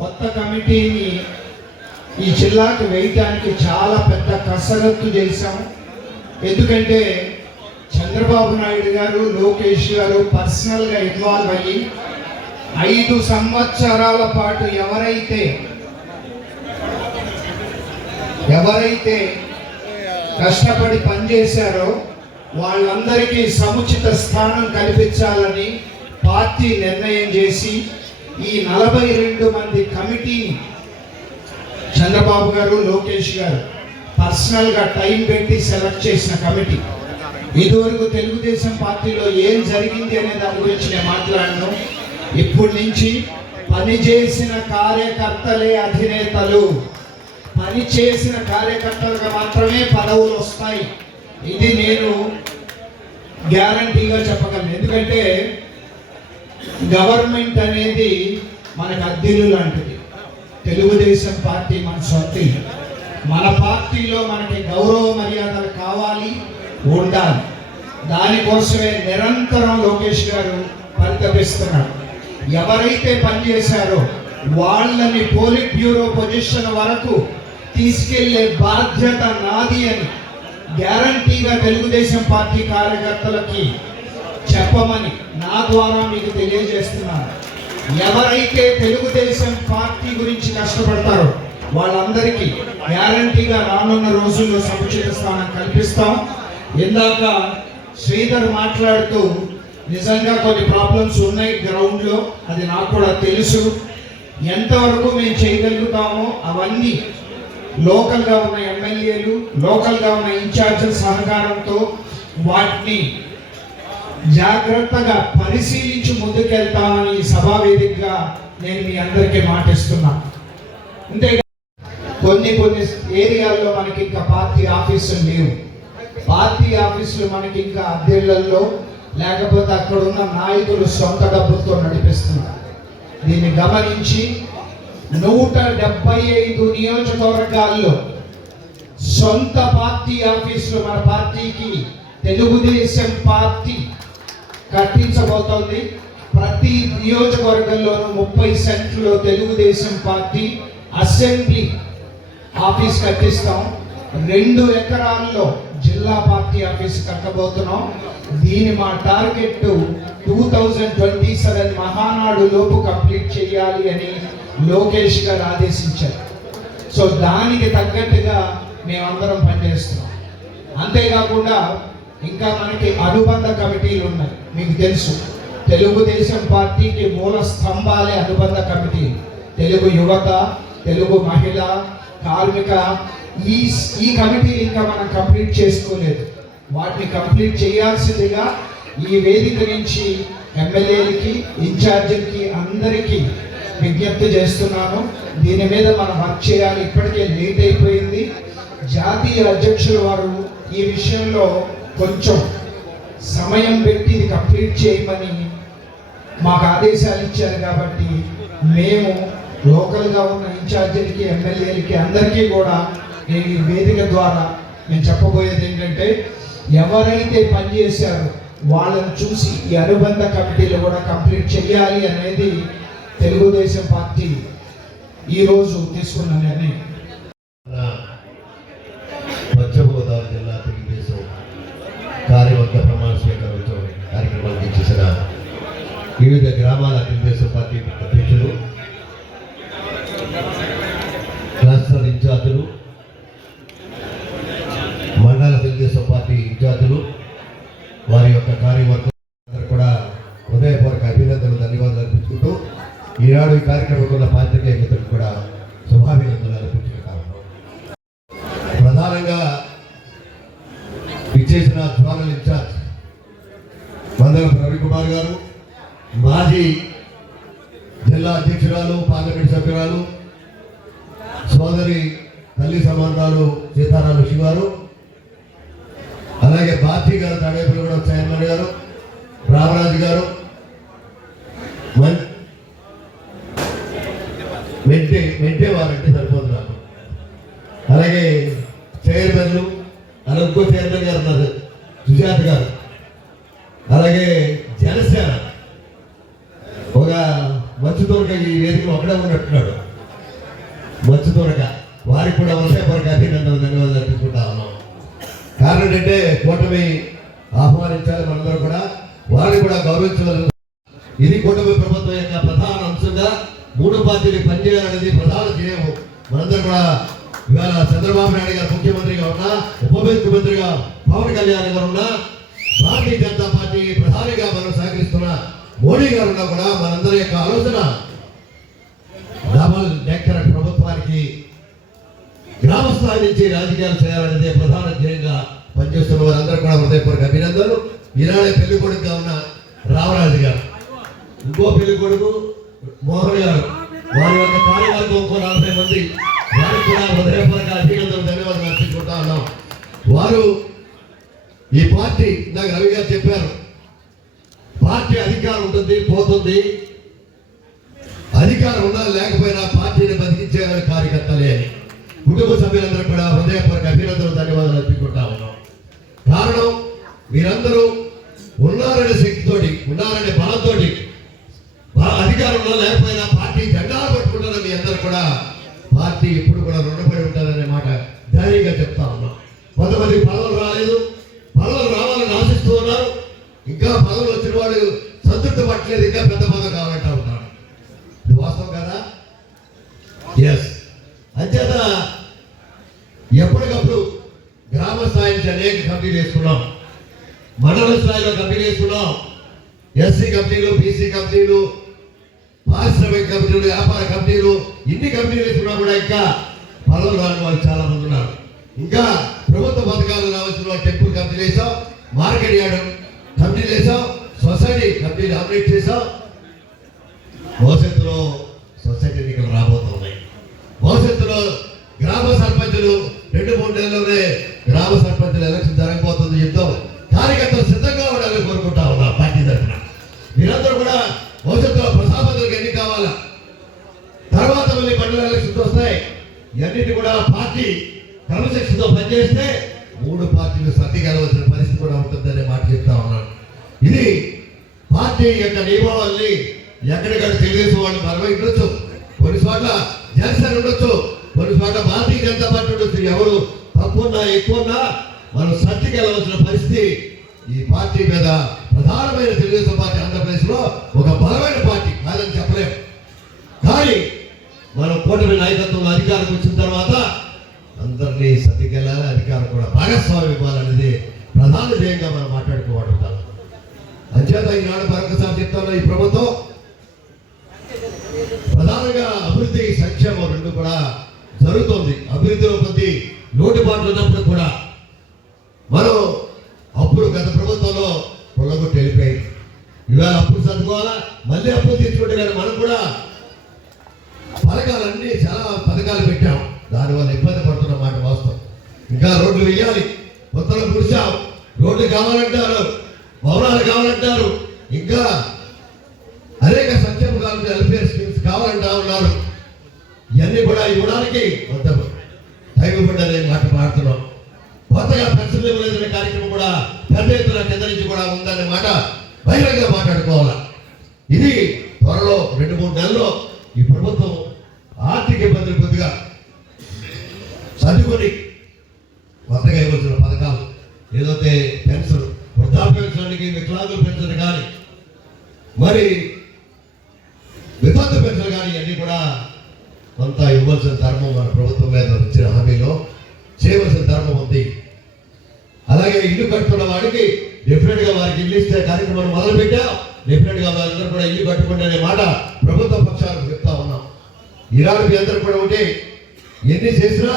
కొత్త కమిటీని ఈ జిల్లాకు వేయటానికి చాలా పెద్ద కసరత్తు చేశాం. ఎందుకంటే చంద్రబాబు నాయుడు గారు, లోకేష్ గారు పర్సనల్గా ఇన్వాల్వ్ అయ్యి 5 సంవత్సరాల పాటు ఎవరైతే కష్టపడి పనిచేశారో వాళ్ళందరికీ సముచిత స్థానం కల్పించాలని పార్టీ నిర్ణయం చేసి ఈ 42 మంది కమిటీని చంద్రబాబు గారు, లోకేష్ గారు పర్సనల్గా టైం పెట్టి సెలెక్ట్ చేసిన కమిటీ. ఇదివరకు తెలుగుదేశం పార్టీలో ఏం జరిగింది అనే దాని గురించి నేను మాట్లాడను. ఇప్పటి నుంచి పనిచేసిన కార్యకర్తలే అధినేతలు, పనిచేసిన కార్యకర్తలకు మాత్రమే పదవులు వస్తాయి. ఇది నేను గ్యారంటీగా చెప్పగలను. ఎందుకంటే గవర్నమెంట్ అనేది మనకు అద్దెలు లాంటిది. తెలుగుదేశం పార్టీ మన సొంత. మన పార్టీలో మనకి గౌరవ మర్యాదలు కావాలి, ఉండాలి. దానికోసమే నిరంతరం లోకేష్ గారు పరితపిస్తున్నారు. ఎవరైతే పనిచేశారో వాళ్ళని పోలిట్ బ్యూరో పొజిషన్ వరకు తీసుకెళ్లే బాధ్యత నాది అని గ్యారంటీగా తెలుగుదేశం పార్టీ కార్యకర్తలకి చెప్పమని నా ద్వారా మీకు తెలియజేస్తున్నాను. ఎవరైతే తెలుగుదేశం పార్టీ గురించి కష్టపడతారో వాళ్ళందరికీ గ్యారంటీగా రానున్న రోజుల్లో సముచిత స్థానం కల్పిస్తాం. ఇందాక శ్రీధర్ మాట్లాడుతూ నిజంగా కొన్ని ప్రాబ్లమ్స్ ఉన్నాయి గ్రౌండ్లో, అది నాకు కూడా తెలుసు. ఎంతవరకు మేము చేయగలుగుతామో అవన్నీ లోకల్గా ఉన్న ఎమ్మెల్యేలు, లోకల్గా ఉన్న ఇన్ఛార్జీల సహకారంతో వాటిని జాగ్రత్తగా పరిశీలించి ముందుకెళ్తామని సభా వేదికగా నేను మీ అందరికీ మాటిస్తున్నాను. అంతే కొన్ని ఏరియాల్లో మనకి ఇంకా పార్టీ ఆఫీసులు లేవు. పార్టీ ఆఫీసులు మనకి ఇంకా అద్దెళ్లలో లేకపోతే అక్కడ ఉన్న నాయకులు సొంత డబ్బులతో నడిపిస్తున్నారు. దీన్ని గమనించి 175 నియోజకవర్గాల్లో సొంత పార్టీ ఆఫీసులు మన పార్టీకి తెలుగుదేశం పార్టీ కట్టించబోతోంది. ప్రతి నియోజకవర్గంలోనూ 30 సెంట్లో తెలుగుదేశం పార్టీ అసెంబ్లీ ఆఫీస్ కట్టిస్తాం. 2 ఎకరాల్లో జిల్లా పార్టీ ఆఫీస్ కట్టబోతున్నాం. దీని మా టార్గెట్ 2027 మహానాడు లోపు కంప్లీట్ చేయాలి అని లోకేష్ గారు ఆదేశించారు. సో దానికి తగ్గట్టుగా మేమందరం పనిచేస్తున్నాం. అంతేకాకుండా ఇంకా మనకి అనుబంధ కమిటీలు ఉన్నాయి. మీకు తెలుసు తెలుగుదేశం పార్టీకి మూల స్తంభాలే అనుబంధ కమిటీలు. తెలుగు యువత, తెలుగు మహిళ, కార్మిక, ఈ కమిటీలు ఇంకా మనం కంప్లీట్ చేసుకోలేదు. వాటిని కంప్లీట్ చేయాల్సిందిగా ఈ వేదిక నుంచి ఎమ్మెల్యేలకి, ఇన్ఛార్జీలకి అందరికీ విజ్ఞప్తి చేస్తున్నాను. దీని మీద మనం వర్క్ చేయాలి. ఇప్పటికే లేట్ అయిపోయింది. జాతీయ అధ్యక్షులు వారు ఈ విషయంలో కొంచెం సమయం పెట్టి ఇది కంప్లీట్ చేయమని మాకు ఆదేశాలు ఇచ్చారు. కాబట్టి మేము లోకల్గా ఉన్న ఇన్ఛార్జీలకి, ఎమ్మెల్యేలకి అందరికీ కూడా నేను ఈ వేదిక ద్వారా నేను చెప్పబోయేది ఏంటంటే ఎవరైతే పనిచేశారో వాళ్ళని చూసి ఈ అనుబంధ కమిటీలు కూడా కంప్లీట్ చేయాలి అనేది తెలుగుదేశం పార్టీ ఈరోజు తీసుకున్న నిర్ణయం. పశ్చిమ గోదావరి జిల్లా తెలుగుదేశం కార్యవర్గ ప్రమాణ స్వీకారోత్సవ కార్యక్రమానికి చేసిన వివిధ గ్రామాల తెలుగుదేశం పార్టీ అధ్యక్షులు, క్లస్టర్ ఇన్ఛార్జీలు, మండల తెలుగుదేశం పార్టీ ఇన్ఛార్జీలు, వారి యొక్క ఈనాడు ఈ కార్యక్రమంలో ఉన్న పాత్రికేయ మిత్రులకు కూడా శుభాభినందనలు అర్పించుకుంటా ఉన్నాం. ప్రధానంగా ఇచ్చేసిన జోనల్ ఇన్ఛార్జ్ మందల రవికుమార్ గారు, మాజీ జిల్లా అధ్యక్షురాలు, పార్లమెంట్ సభ్యురాలు, సోదరి తల్లి సమానురాలు సీతారాం ఋషి గారు, అలాగే భారతీ గారు, తాడేపల్లిగూడెం చైర్మన్ గారు, రామరాజు గారు, మెంటే వారంటే సరిపోదు నాకు, అలాగే చైర్మన్లు, అలాగే ఇంకో చైర్మన్ గారు ఉన్నారు సుజాత గారు, అలాగే జనసేన ఒక మంచు తోరక ఈ వేదికలో ఒకడే ఉన్నట్టున్నాడు, మంచు తోరక, వారికి కూడా హృదయపూర్వక అభినందనలు, ధన్యవాదాలు అర్పించుకుంటా ఉన్నాం. కారణం ఏంటంటే కూటమి ఆహ్వానించాలి, మనందరూ కూడా వారిని కూడా గౌరవించవలసిన ఇది కూటమి ప్రభుత్వం యొక్క ప్రధాన అంశంగా 3 పార్టీలు పనిచేయాలనేది ప్రధాన ధ్యేయం. మనందరూ కూడా ఇవాళ చంద్రబాబు నాయుడు గారు ముఖ్యమంత్రిగా ఉన్నా, ఉప ముఖ్యమంత్రిగా పవన్ కళ్యాణ్ గారు ఉన్నా, భారతీయ జనతా పార్టీ ప్రధానిగా మనం సహకరిస్తున్న మోడీ గారు ఉన్నా కూడా మనందరి యొక్క ఆలోచన డబల్ డెక్కర్ ప్రభుత్వానికి గ్రామ స్థాయి నుంచి రాజకీయాలు చేయాలనేది ప్రధాన ధ్యేయంగా పనిచేస్తున్న వారందరూ కూడా హృదయపూర్వక అభినందనలు. ఈనాడే పెళ్లి కొడుకుగా ఉన్న రామరాజు గారు, ఇంకో పెళ్లి కొడుకు మోహన్ గారు, వారి యొక్క కార్యవర్గం ఇంకో 40 మంది, వారికి కూడా హృదయపూర్వక అభినందనలు, ధన్యవాదాలు అర్పించుకుంటా ఉన్నాం. వారు ఈ పార్టీ ఇందాక రవి గారు చెప్పారు, పార్టీ అధికారం ఉంటుంది పోతుంది, అధికారం ఉన్నా లేకపోయినా పార్టీని బతికించేవారి కార్యకర్తలే అని కుటుంబ సభ్యులందరూ కూడా హృదయపూర్వక అభినందనలు, ధన్యవాదాలు అర్పించుకుంటా ఉన్నాం. కారణం మీరందరూ ఉన్నారనే శక్తితోటి, ఉన్నారనే బలంతోటి, అధికారంలో లేకపోయినా పార్టీ జెండాలు పట్టుకుంటున్న మీ అందరూ కూడా పార్టీ ఎప్పుడు కూడా రుణపడి ఉంటారనే మాట ధైర్యంగా చెప్తా ఉన్నాం. కొంతమంది పదవులు రాలేదు, పదవులు రావాలని ఆశిస్తూ ఉన్నారు, ఇంకా పదవులు వచ్చిన వాడు సంతృప్తి పట్టలేదు, ఇంకా పెద్ద పదవి కావాలంటా ఉన్నారు. ఇది వాస్తవం కదా? ఎస్. అంచేత ఎప్పటికప్పుడు గ్రామ స్థాయి నుంచి అనేక కమిటీలు వేసుకున్నాం, మండల స్థాయిలో కమిటీలు వేసుకున్నాం, ఎస్సీ కమిటీలు, బీసీ కమిటీలు, పారిశ్రామిక కమిటీలు, వ్యాపార కమిటీలు, ఇన్ని కమిటీలు వేసుకున్నా కూడా ఇంకా పదవులు రాని వాళ్ళు చాలా మంది ఉన్నారు. ఇంకా ప్రభుత్వ పథకాలు రావాల్సిన వాళ్ళు టెంపుల్ కమిటీలు వేసాం, మార్కెట్ యార్డ్ కమిటీలు వేసాం, సొసైటీ కమిటీలు ఆపరేట్ చేసాం. భవిష్యత్తులో సొసైటీ ఎన్నికలు రాబోతున్నాయి. భవిష్యత్తులో గ్రామ సర్పంచులు 2-3 నెలల్లోనే గ్రామ సర్పంచుల ఎలక్షన్ జరగబోతుంది. యుద్ధం కార్యకర్తలు సిద్ధంగా ఉండాలని కోరుకుంటా ఉన్నా పార్టీ తరఫున. మీరందరూ కూడా భవిష్యత్తులో ప్రజాపతులకు ఎన్ని కావాలా, తర్వాత మళ్ళీ మండల ఎలక్షన్స్ వస్తాయి, ఇవన్నిటి కూడా పార్టీ క్రమశిక్షణతో పనిచేస్తే 3 పార్టీలు సర్దిగలవలసిన పరిస్థితి కూడా ఉంటుందనే మాట చెప్తా ఉన్నాను. ఇది పార్టీ యొక్క నియమావళిని ఎక్కడికక్కడ తెలుగుదేశం వాళ్ళు నిర్వహించవచ్చు, కొన్ని చోట్ల జనసేన ఉండొచ్చు, కొన్ని చోట్ల భారతీయ జనతా పార్టీ ఉండొచ్చు. ఎవరు తక్కువన్నా ఎక్కువన్నా మనం సర్దిగలవలసిన పరిస్థితి ఈ పార్టీ మీద. ప్రధానమైన తెలుగుదేశం పార్టీ ఆంధ్రప్రదేశ్ లో ఒక బలమైన పార్టీ కాదని చెప్పలేము, కానీ మనం కూటమి నాయకత్వంలో అధికారం వచ్చిన తర్వాత అందరినీ సర్దికెళ్ళాలి, అధికారం కూడా భాగస్వామ్యం ఇవ్వాలనేది ప్రధాన ధ్యేయంగా మనం మాట్లాడుకోవాలంటాం. అంచేత ఈనాడు మరొకసారి చెప్తాను, ఈ ప్రభుత్వం ప్రధానంగా అభివృద్ధి, సంక్షేమం 2 కూడా జరుగుతుంది. అభివృద్ధిలో కొద్ది లోటుపాట్లు ఉన్నప్పుడు కూడా మనం అప్పుడు గత ప్రభుత్వంలో పొలగొట్టి వెళ్ళిపోయి ఇవాళ అప్పుడు సర్దుకోవాలా, మళ్ళీ అప్పుడు తీసుకుంటే కానీ మనం కూడా పథకాలన్నీ చాలా పథకాలు పెట్టాం, దానివల్ల ఇబ్బంది పడుతున్న మాట వాస్తవం. ఇంకా రోడ్లు వేయాలి, కొత్తలు పుడిచాం, రోడ్లు కావాలంటారు, భవనాలు కావాలంటారు, ఇంకా అనేక సంక్షేమ కావాలంటే వెల్ఫేర్ స్కీమ్స్ కావాలంటా ఉన్నారు. ఇవన్నీ కూడా ఇవ్వడానికి కొంత టైం ఇవ్వండి మాట మాట్లాడుతున్నాం. కొత్తగా పెన్షన్లు ఇవ్వలేదనే కార్యక్రమం కూడా పెద్ద ఎత్తున కింద నుంచి కూడా ఉందనే మాట బహిరంగంగా మాట్లాడుకోవాలా. ఇది త్వరలో 2-3 నెలల్లో ఈ ప్రభుత్వం ఆర్థిక ఇబ్బందులు కొద్దిగా సర్దుకొని కొత్తగా ఇవ్వాల్సిన పథకాలు ఏదైతే పెన్షన్, వృద్ధాప్య పెన్షన్కి, వికలాంగుల పెన్షన్ కానీ, మరి వితంతు పెన్షన్ కానీ ఇవన్నీ కూడా కొంత ఇవ్వాల్సిన ధర్మం మన ప్రభుత్వం మీద ఇచ్చిన హామీలో చేయవలసిన ధర్మం ఉంది. అలాగే ఇల్లు కట్టుకున్న వాడికి డెఫినెట్ గా వారికి ఇల్లు ఇచ్చే కార్యక్రమాన్ని మొదలు పెట్టాం. డెఫినెట్ గా వాళ్ళందరూ కూడా ఇల్లు కట్టుకుంటే అనే మాట ప్రభుత్వ పక్షాన ఈనాడు మీ అందరూ కూడా ఉంటే ఎన్ని చేసినా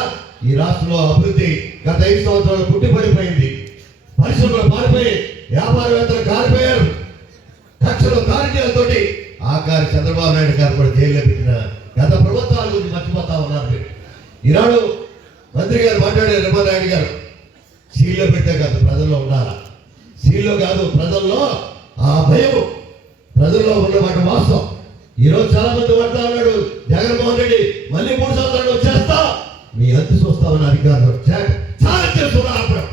ఈ రాష్ట్రంలో అభివృద్ధి గత 5 సంవత్సరాలు పుట్టిపడిపోయింది. పరిశ్రమలు మారిపోయి వ్యాపారవేత్తలు కారిపోయారు. కక్షలు కారికేలతోటి ఆఖరి చంద్రబాబు నాయుడు గారు కూడా జైల్లో పెట్టిన గత ప్రభుత్వాల గురించి మర్చిపోతా ఉన్నారు మీరు. ఈనాడు మంత్రి గారు మాట్లాడారు, రమణారెడ్డి గారు, సీల్లో పెట్టే కాదు ప్రజల్లో ఉండాలా, సీల్లో కాదు ప్రజల్లో ఆ భయం ప్రజల్లో ఉన్నమాట వాస్తవం. ఈరోజు చాలా మంది పడతా ఉన్నాడు జగన్మోహన్ రెడ్డి మళ్ళీ 3 సంవత్సరాలు వచ్చేస్తా మీ అంతు చూస్తామని అధికారులు చాలా చేస్తున్నారు.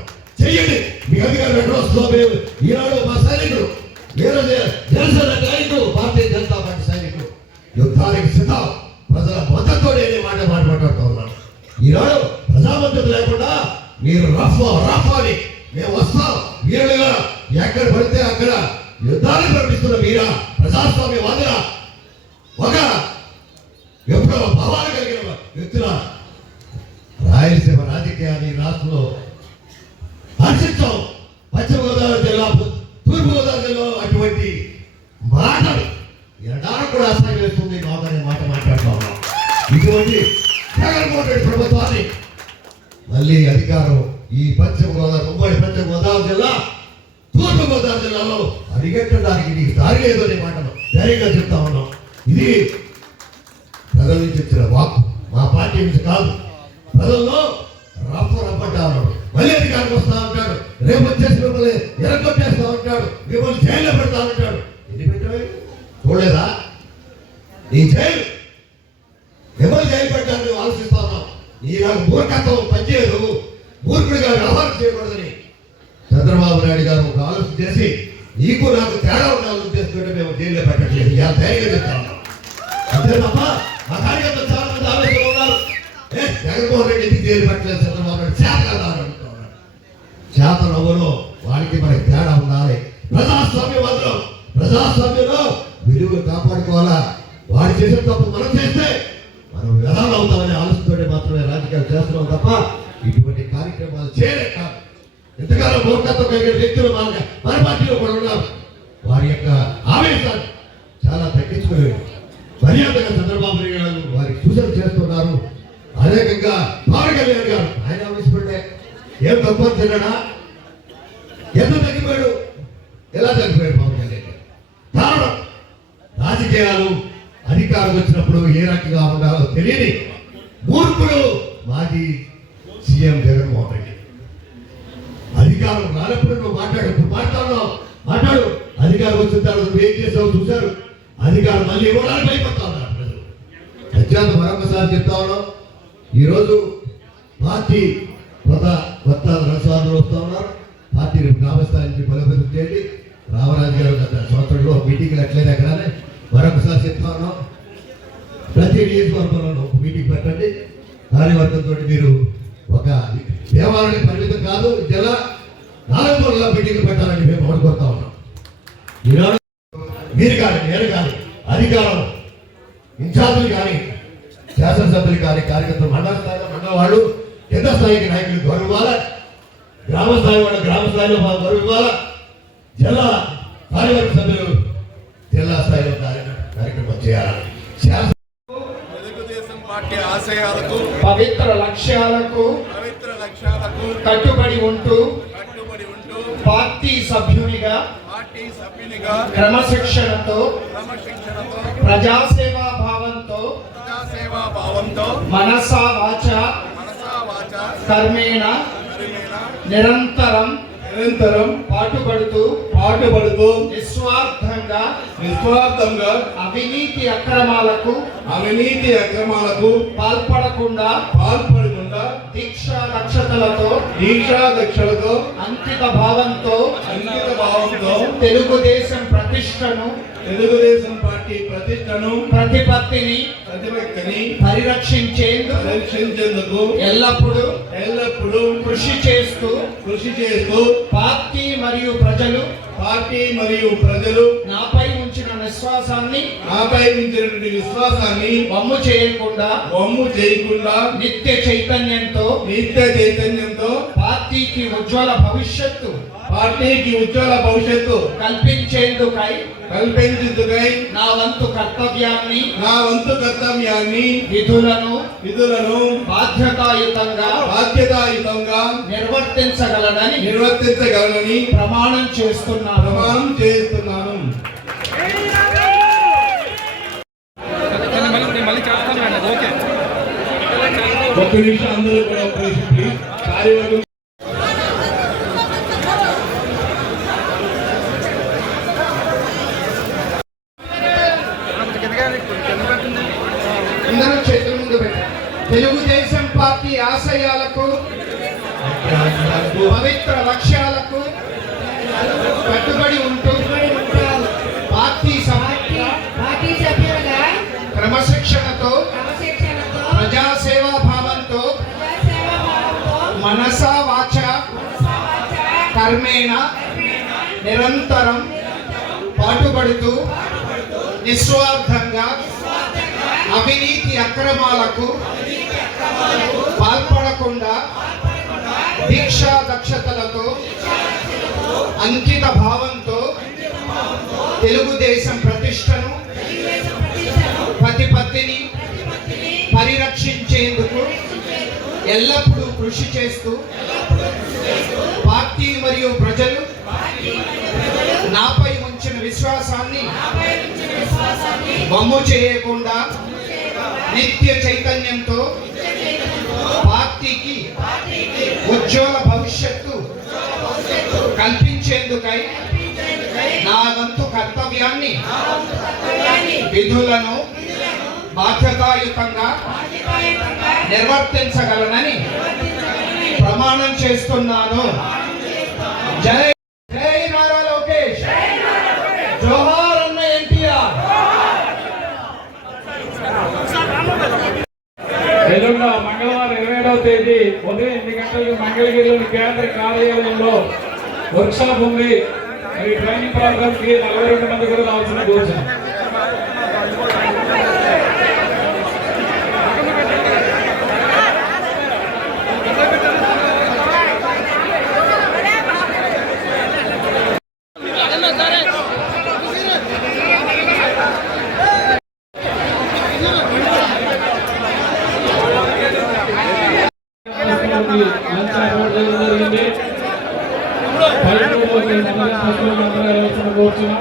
చెయ్యండి, మీ అధికారులు ఎక్కడ వస్తుందో మేము ఈనాడు మా సైనికులు జనసేన నాయకులు భారతీయ జనతా పార్టీ సైనికులు యుద్ధానికి సిద్ధం, ప్రజల మద్దతు అనే మాట మాట్లాడుతూ ఉన్నాను. ఈనాడు ప్రజా మద్దతు లేకుండా మీరు రఫాని మేము వస్తాం వీరులుగా ఎక్కడ పడితే అక్కడ యుద్ధాన్ని ప్రకటిస్తున్న మీరా ప్రజాస్వామ్య వాదన ఒక విప్లవ భావాలు కలిగిన వ్యక్తుల రాయలసీమ రాజకీయాన్ని రాష్ట్రంలో హర్షించాం. పశ్చిమ గోదావరి జిల్లా, తూర్పు గోదావరి జిల్లాలో అటువంటి మాటలు ఎడారు కూడా అసహ్యం వేస్తుంది అనే మాట మాట్లాడుతూ ఉన్నాం. ఇటువంటి జగన్మోహన్ రెడ్డి ప్రభుత్వాన్ని మళ్ళీ అధికారం ఈ పశ్చిమ గోదావరి, ఉమ్మడి పశ్చిమ గోదావరి జిల్లా, తూర్పు గోదావరి జిల్లాలో అడిగెట్టడానికి నీకు దారి లేదు అనే మాట ధైర్యంగా చెప్తా ఉన్నాం. ఇది ప్రజల నుంచి వచ్చిన వాక్, మా పార్టీ నుంచి కాదు. ప్రజల్లో రప్పంటా ఉన్నాడు, మళ్ళీ అధికారికి వస్తా ఉంటాడు, రేపు వచ్చేసి మిమ్మల్ని ఎరగొట్టేస్తా ఉంటాడు, మిమ్మల్ని జైల్లో పెడతా ఉంటాడు. ఎన్ని పెట్టావు చూడలేదా? నీ జైలు మిమ్మల్ని జైలు పెట్టాలని ఆలోచిస్తా ఉన్నాం. ఈ నాకు మూర్ఖత్వం పనిచేయదు, మూర్ఖుడిగా వ్యవహారం చేయకూడదని చంద్రబాబు నాయుడు గారు ఒక ఆలోచన చేసి నీకు నాకు తేడా ఉండాలని ఉద్దేశంతో మేము జైల్లో పెట్టట్లేదు. ఇలా ధైర్యంగా చెప్తా ఉన్నాం. అంతే తప్ప మా కార్యకర్తలు చాలా మంది ఆలోచనలు ఉన్నారు. జగన్మోహన్ రెడ్డి ఎందుకు జైలు పెట్టలేదు, చంద్రబాబు నాయుడు చేత కదా అని అంటున్నారు. చేత నవ్వులో వాడికి మనకి తేడా ఉండాలి. ప్రజాస్వామ్యవాదులు, ప్రజాస్వామ్యంలో విలువలు కాపాడుకోవాలా. వాడు చేసిన తప్పు మనం చేస్తే మనం వ్యధాలు అవుతామనే ఆలోచనతోనే మాత్రమే రాజకీయాలు చేస్తున్నాం తప్ప ఇటువంటి కార్యక్రమాలు చేయలే కాదు. ఎంతకాలం మూర్ఖత్వం కలిగిన వ్యక్తులు మన పార్టీలో కూడా ఉన్నారు. వారి యొక్క ఆవేశాన్ని చాలా తగ్గించుకునే మర్యాదగా చంద్రబాబు నాయుడు గారు వారికి సూచన చేస్తున్నారు. అనేకంగా పవన్ కళ్యాణ్ గారు ఆయన ఆవేశపడ్డే ఏం తప్ప తిన్నాడా, ఎంత తగ్గిపోయాడు, ఎలా తగ్గిపోయాడు పవన్ కళ్యాణ్ గారు? కారణం రాజకీయాలు అధికారం వచ్చినప్పుడు ఏ రకంగా ఉండాలో తెలియని మూర్ఖుడు మాజీ సీఎం జగన్మోహన్ రెడ్డి. అధికారం రానప్పుడు నువ్వు మాట్లాడు, అధికారం వచ్చిన తర్వాత నువ్వు ఏం చేసావు చూశారు. అధికారం మళ్ళీ ఇవ్వడానికి భయపడతా ఉన్నారు ప్రజలు. అత్యంత మరొకసారి చెప్తా ఉన్నాం, ఈరోజు పార్టీ కొత్త రసవాదులు వస్తూ ఉన్నారు. పార్టీని గ్రామస్థాయి నుంచి బలోపేతం చేయండి. రామరాజు గారు గత సంవత్సరంలో మీటింగ్లు ఎట్లయినా ఎక్కడానే మరొకసారి చెప్తా ఉన్నాం, ప్రతి నియోజకవర్గంలో ఒక మీటింగ్ పెట్టండి. కార్యవర్గంతో మీరు ఒక దేవాలయానికి పరిమితం కాదు, జిల్లా 4 మూలలా మీటింగ్లు పెట్టాలని మేము కోరుకుంటా ఉన్నాం. ఈనాడు మీరు కానీ నేను కానీ అధికారం ఇన్ఛార్జీలు కానీ శాసనసభ్యులు కానీ కార్యకర్తలు మండల స్థాయిలో మండల వాళ్ళు, కింద స్థాయికి నాయకులు గౌరవం ఇవ్వాలా, గ్రామ స్థాయి వాళ్ళు గ్రామ స్థాయిలో గౌరవం ఇవ్వాలా, జిల్లా కార్యవర్గ సభ్యులు జిల్లా స్థాయిలో కార్యక్రమం చేయాలి. తెలుగుదేశం పార్టీ ఆశయాలకు, పవిత్ర లక్ష్యాలకు కట్టుబడి ఉంటూ పార్టీ సభ్యునిగా క్రమశిక్షణతో ప్రజాసేవా భావంతో మనసా వాచ కర్మేణ నిరంతరం పాటుపడుతూ నిస్వార్థంగా అవినీతి అక్రమాలకు పాల్పడకుండా దీక్షా దక్షతలతో అంకిత భావంతో తెలుగుదేశం పార్టీ ప్రతిష్టను ప్రతిపత్తిని పరిరక్షించేందుకు ఎల్లప్పుడూ కృషి చేస్తూ పార్టీ మరియు ప్రజలు నాపై ఉంచిన విశ్వాసాన్ని వమ్ము చేయకుండా నిత్య చైతన్యంతో పార్టీకి ఉజ్వల భవిష్యత్తు పార్టీకి ఉజ్వల భవిష్యత్తు కల్పించేందుకై నా వంతు కర్తవ్యాన్ని విధులను బాధ్యతాయుతంగా నిర్వర్తించగలనని ప్రమాణం చేస్తున్నాను. ఒక్క నిమిషం అందరూ కూడా ఒక్క నిమిషం ప్లీజ్. కార్యవర్గం అందరూ చేతుల ముందు పెట్టారు. తెలుగుదేశం పార్టీ ఆశయాలకు పవిత్ర లక్ష్యాలకు కట్టుబడి ఉంటూ పార్టీ సభ్యులుగా క్రమశిక్షణతో ప్రజాసేవా భావంతో మనసా వాచ కర్మేణ నిరంతరం పాటుపడుతూ నిస్వార్థంగా అవినీతి అక్రమాలకు పాల్పడకుండా దీక్షా దక్షతలతో అంకిత భావంతో తెలుగుదేశం ప్రతిష్టను ప్రతిపత్తిని పరిరక్షించేందుకు ఎల్లప్పుడూ కృషి చేస్తూ పార్టీ మరియు ప్రజలు నాపై ఉంచిన విశ్వాసాన్ని వమ్ము చేయకుండా నిత్య చైతన్యంతో పార్టీకి ఉజ్వల భవిష్యత్తు కల్పించేందుకై నా వంతు కర్తవ్యాన్ని విధులను బాధ్యతాయుతంగా నిర్వర్తించగలనని ప్రమాణం చేస్తున్నాను. జై జై నారా లోకేష్, జోహార్ అన్న ఎన్టీఆర్. ఎల్లుండ మంగళవారం 27వ తేదీ ఉదయం 8 గంటలకు మంగళగిరిలోని కేంద్ర కార్యాలయంలో వర్క్షాప్ ఉంది. మరి ట్రైనింగ్ ప్రోగ్రామ్ కి 42 మంది కూడా రావాల్సిన కోరుతున్నాం. లంచ్ ఏర్పాటు చేయడం జరిగింది. పల్లెటూరులోకి కోరుచున్నాం.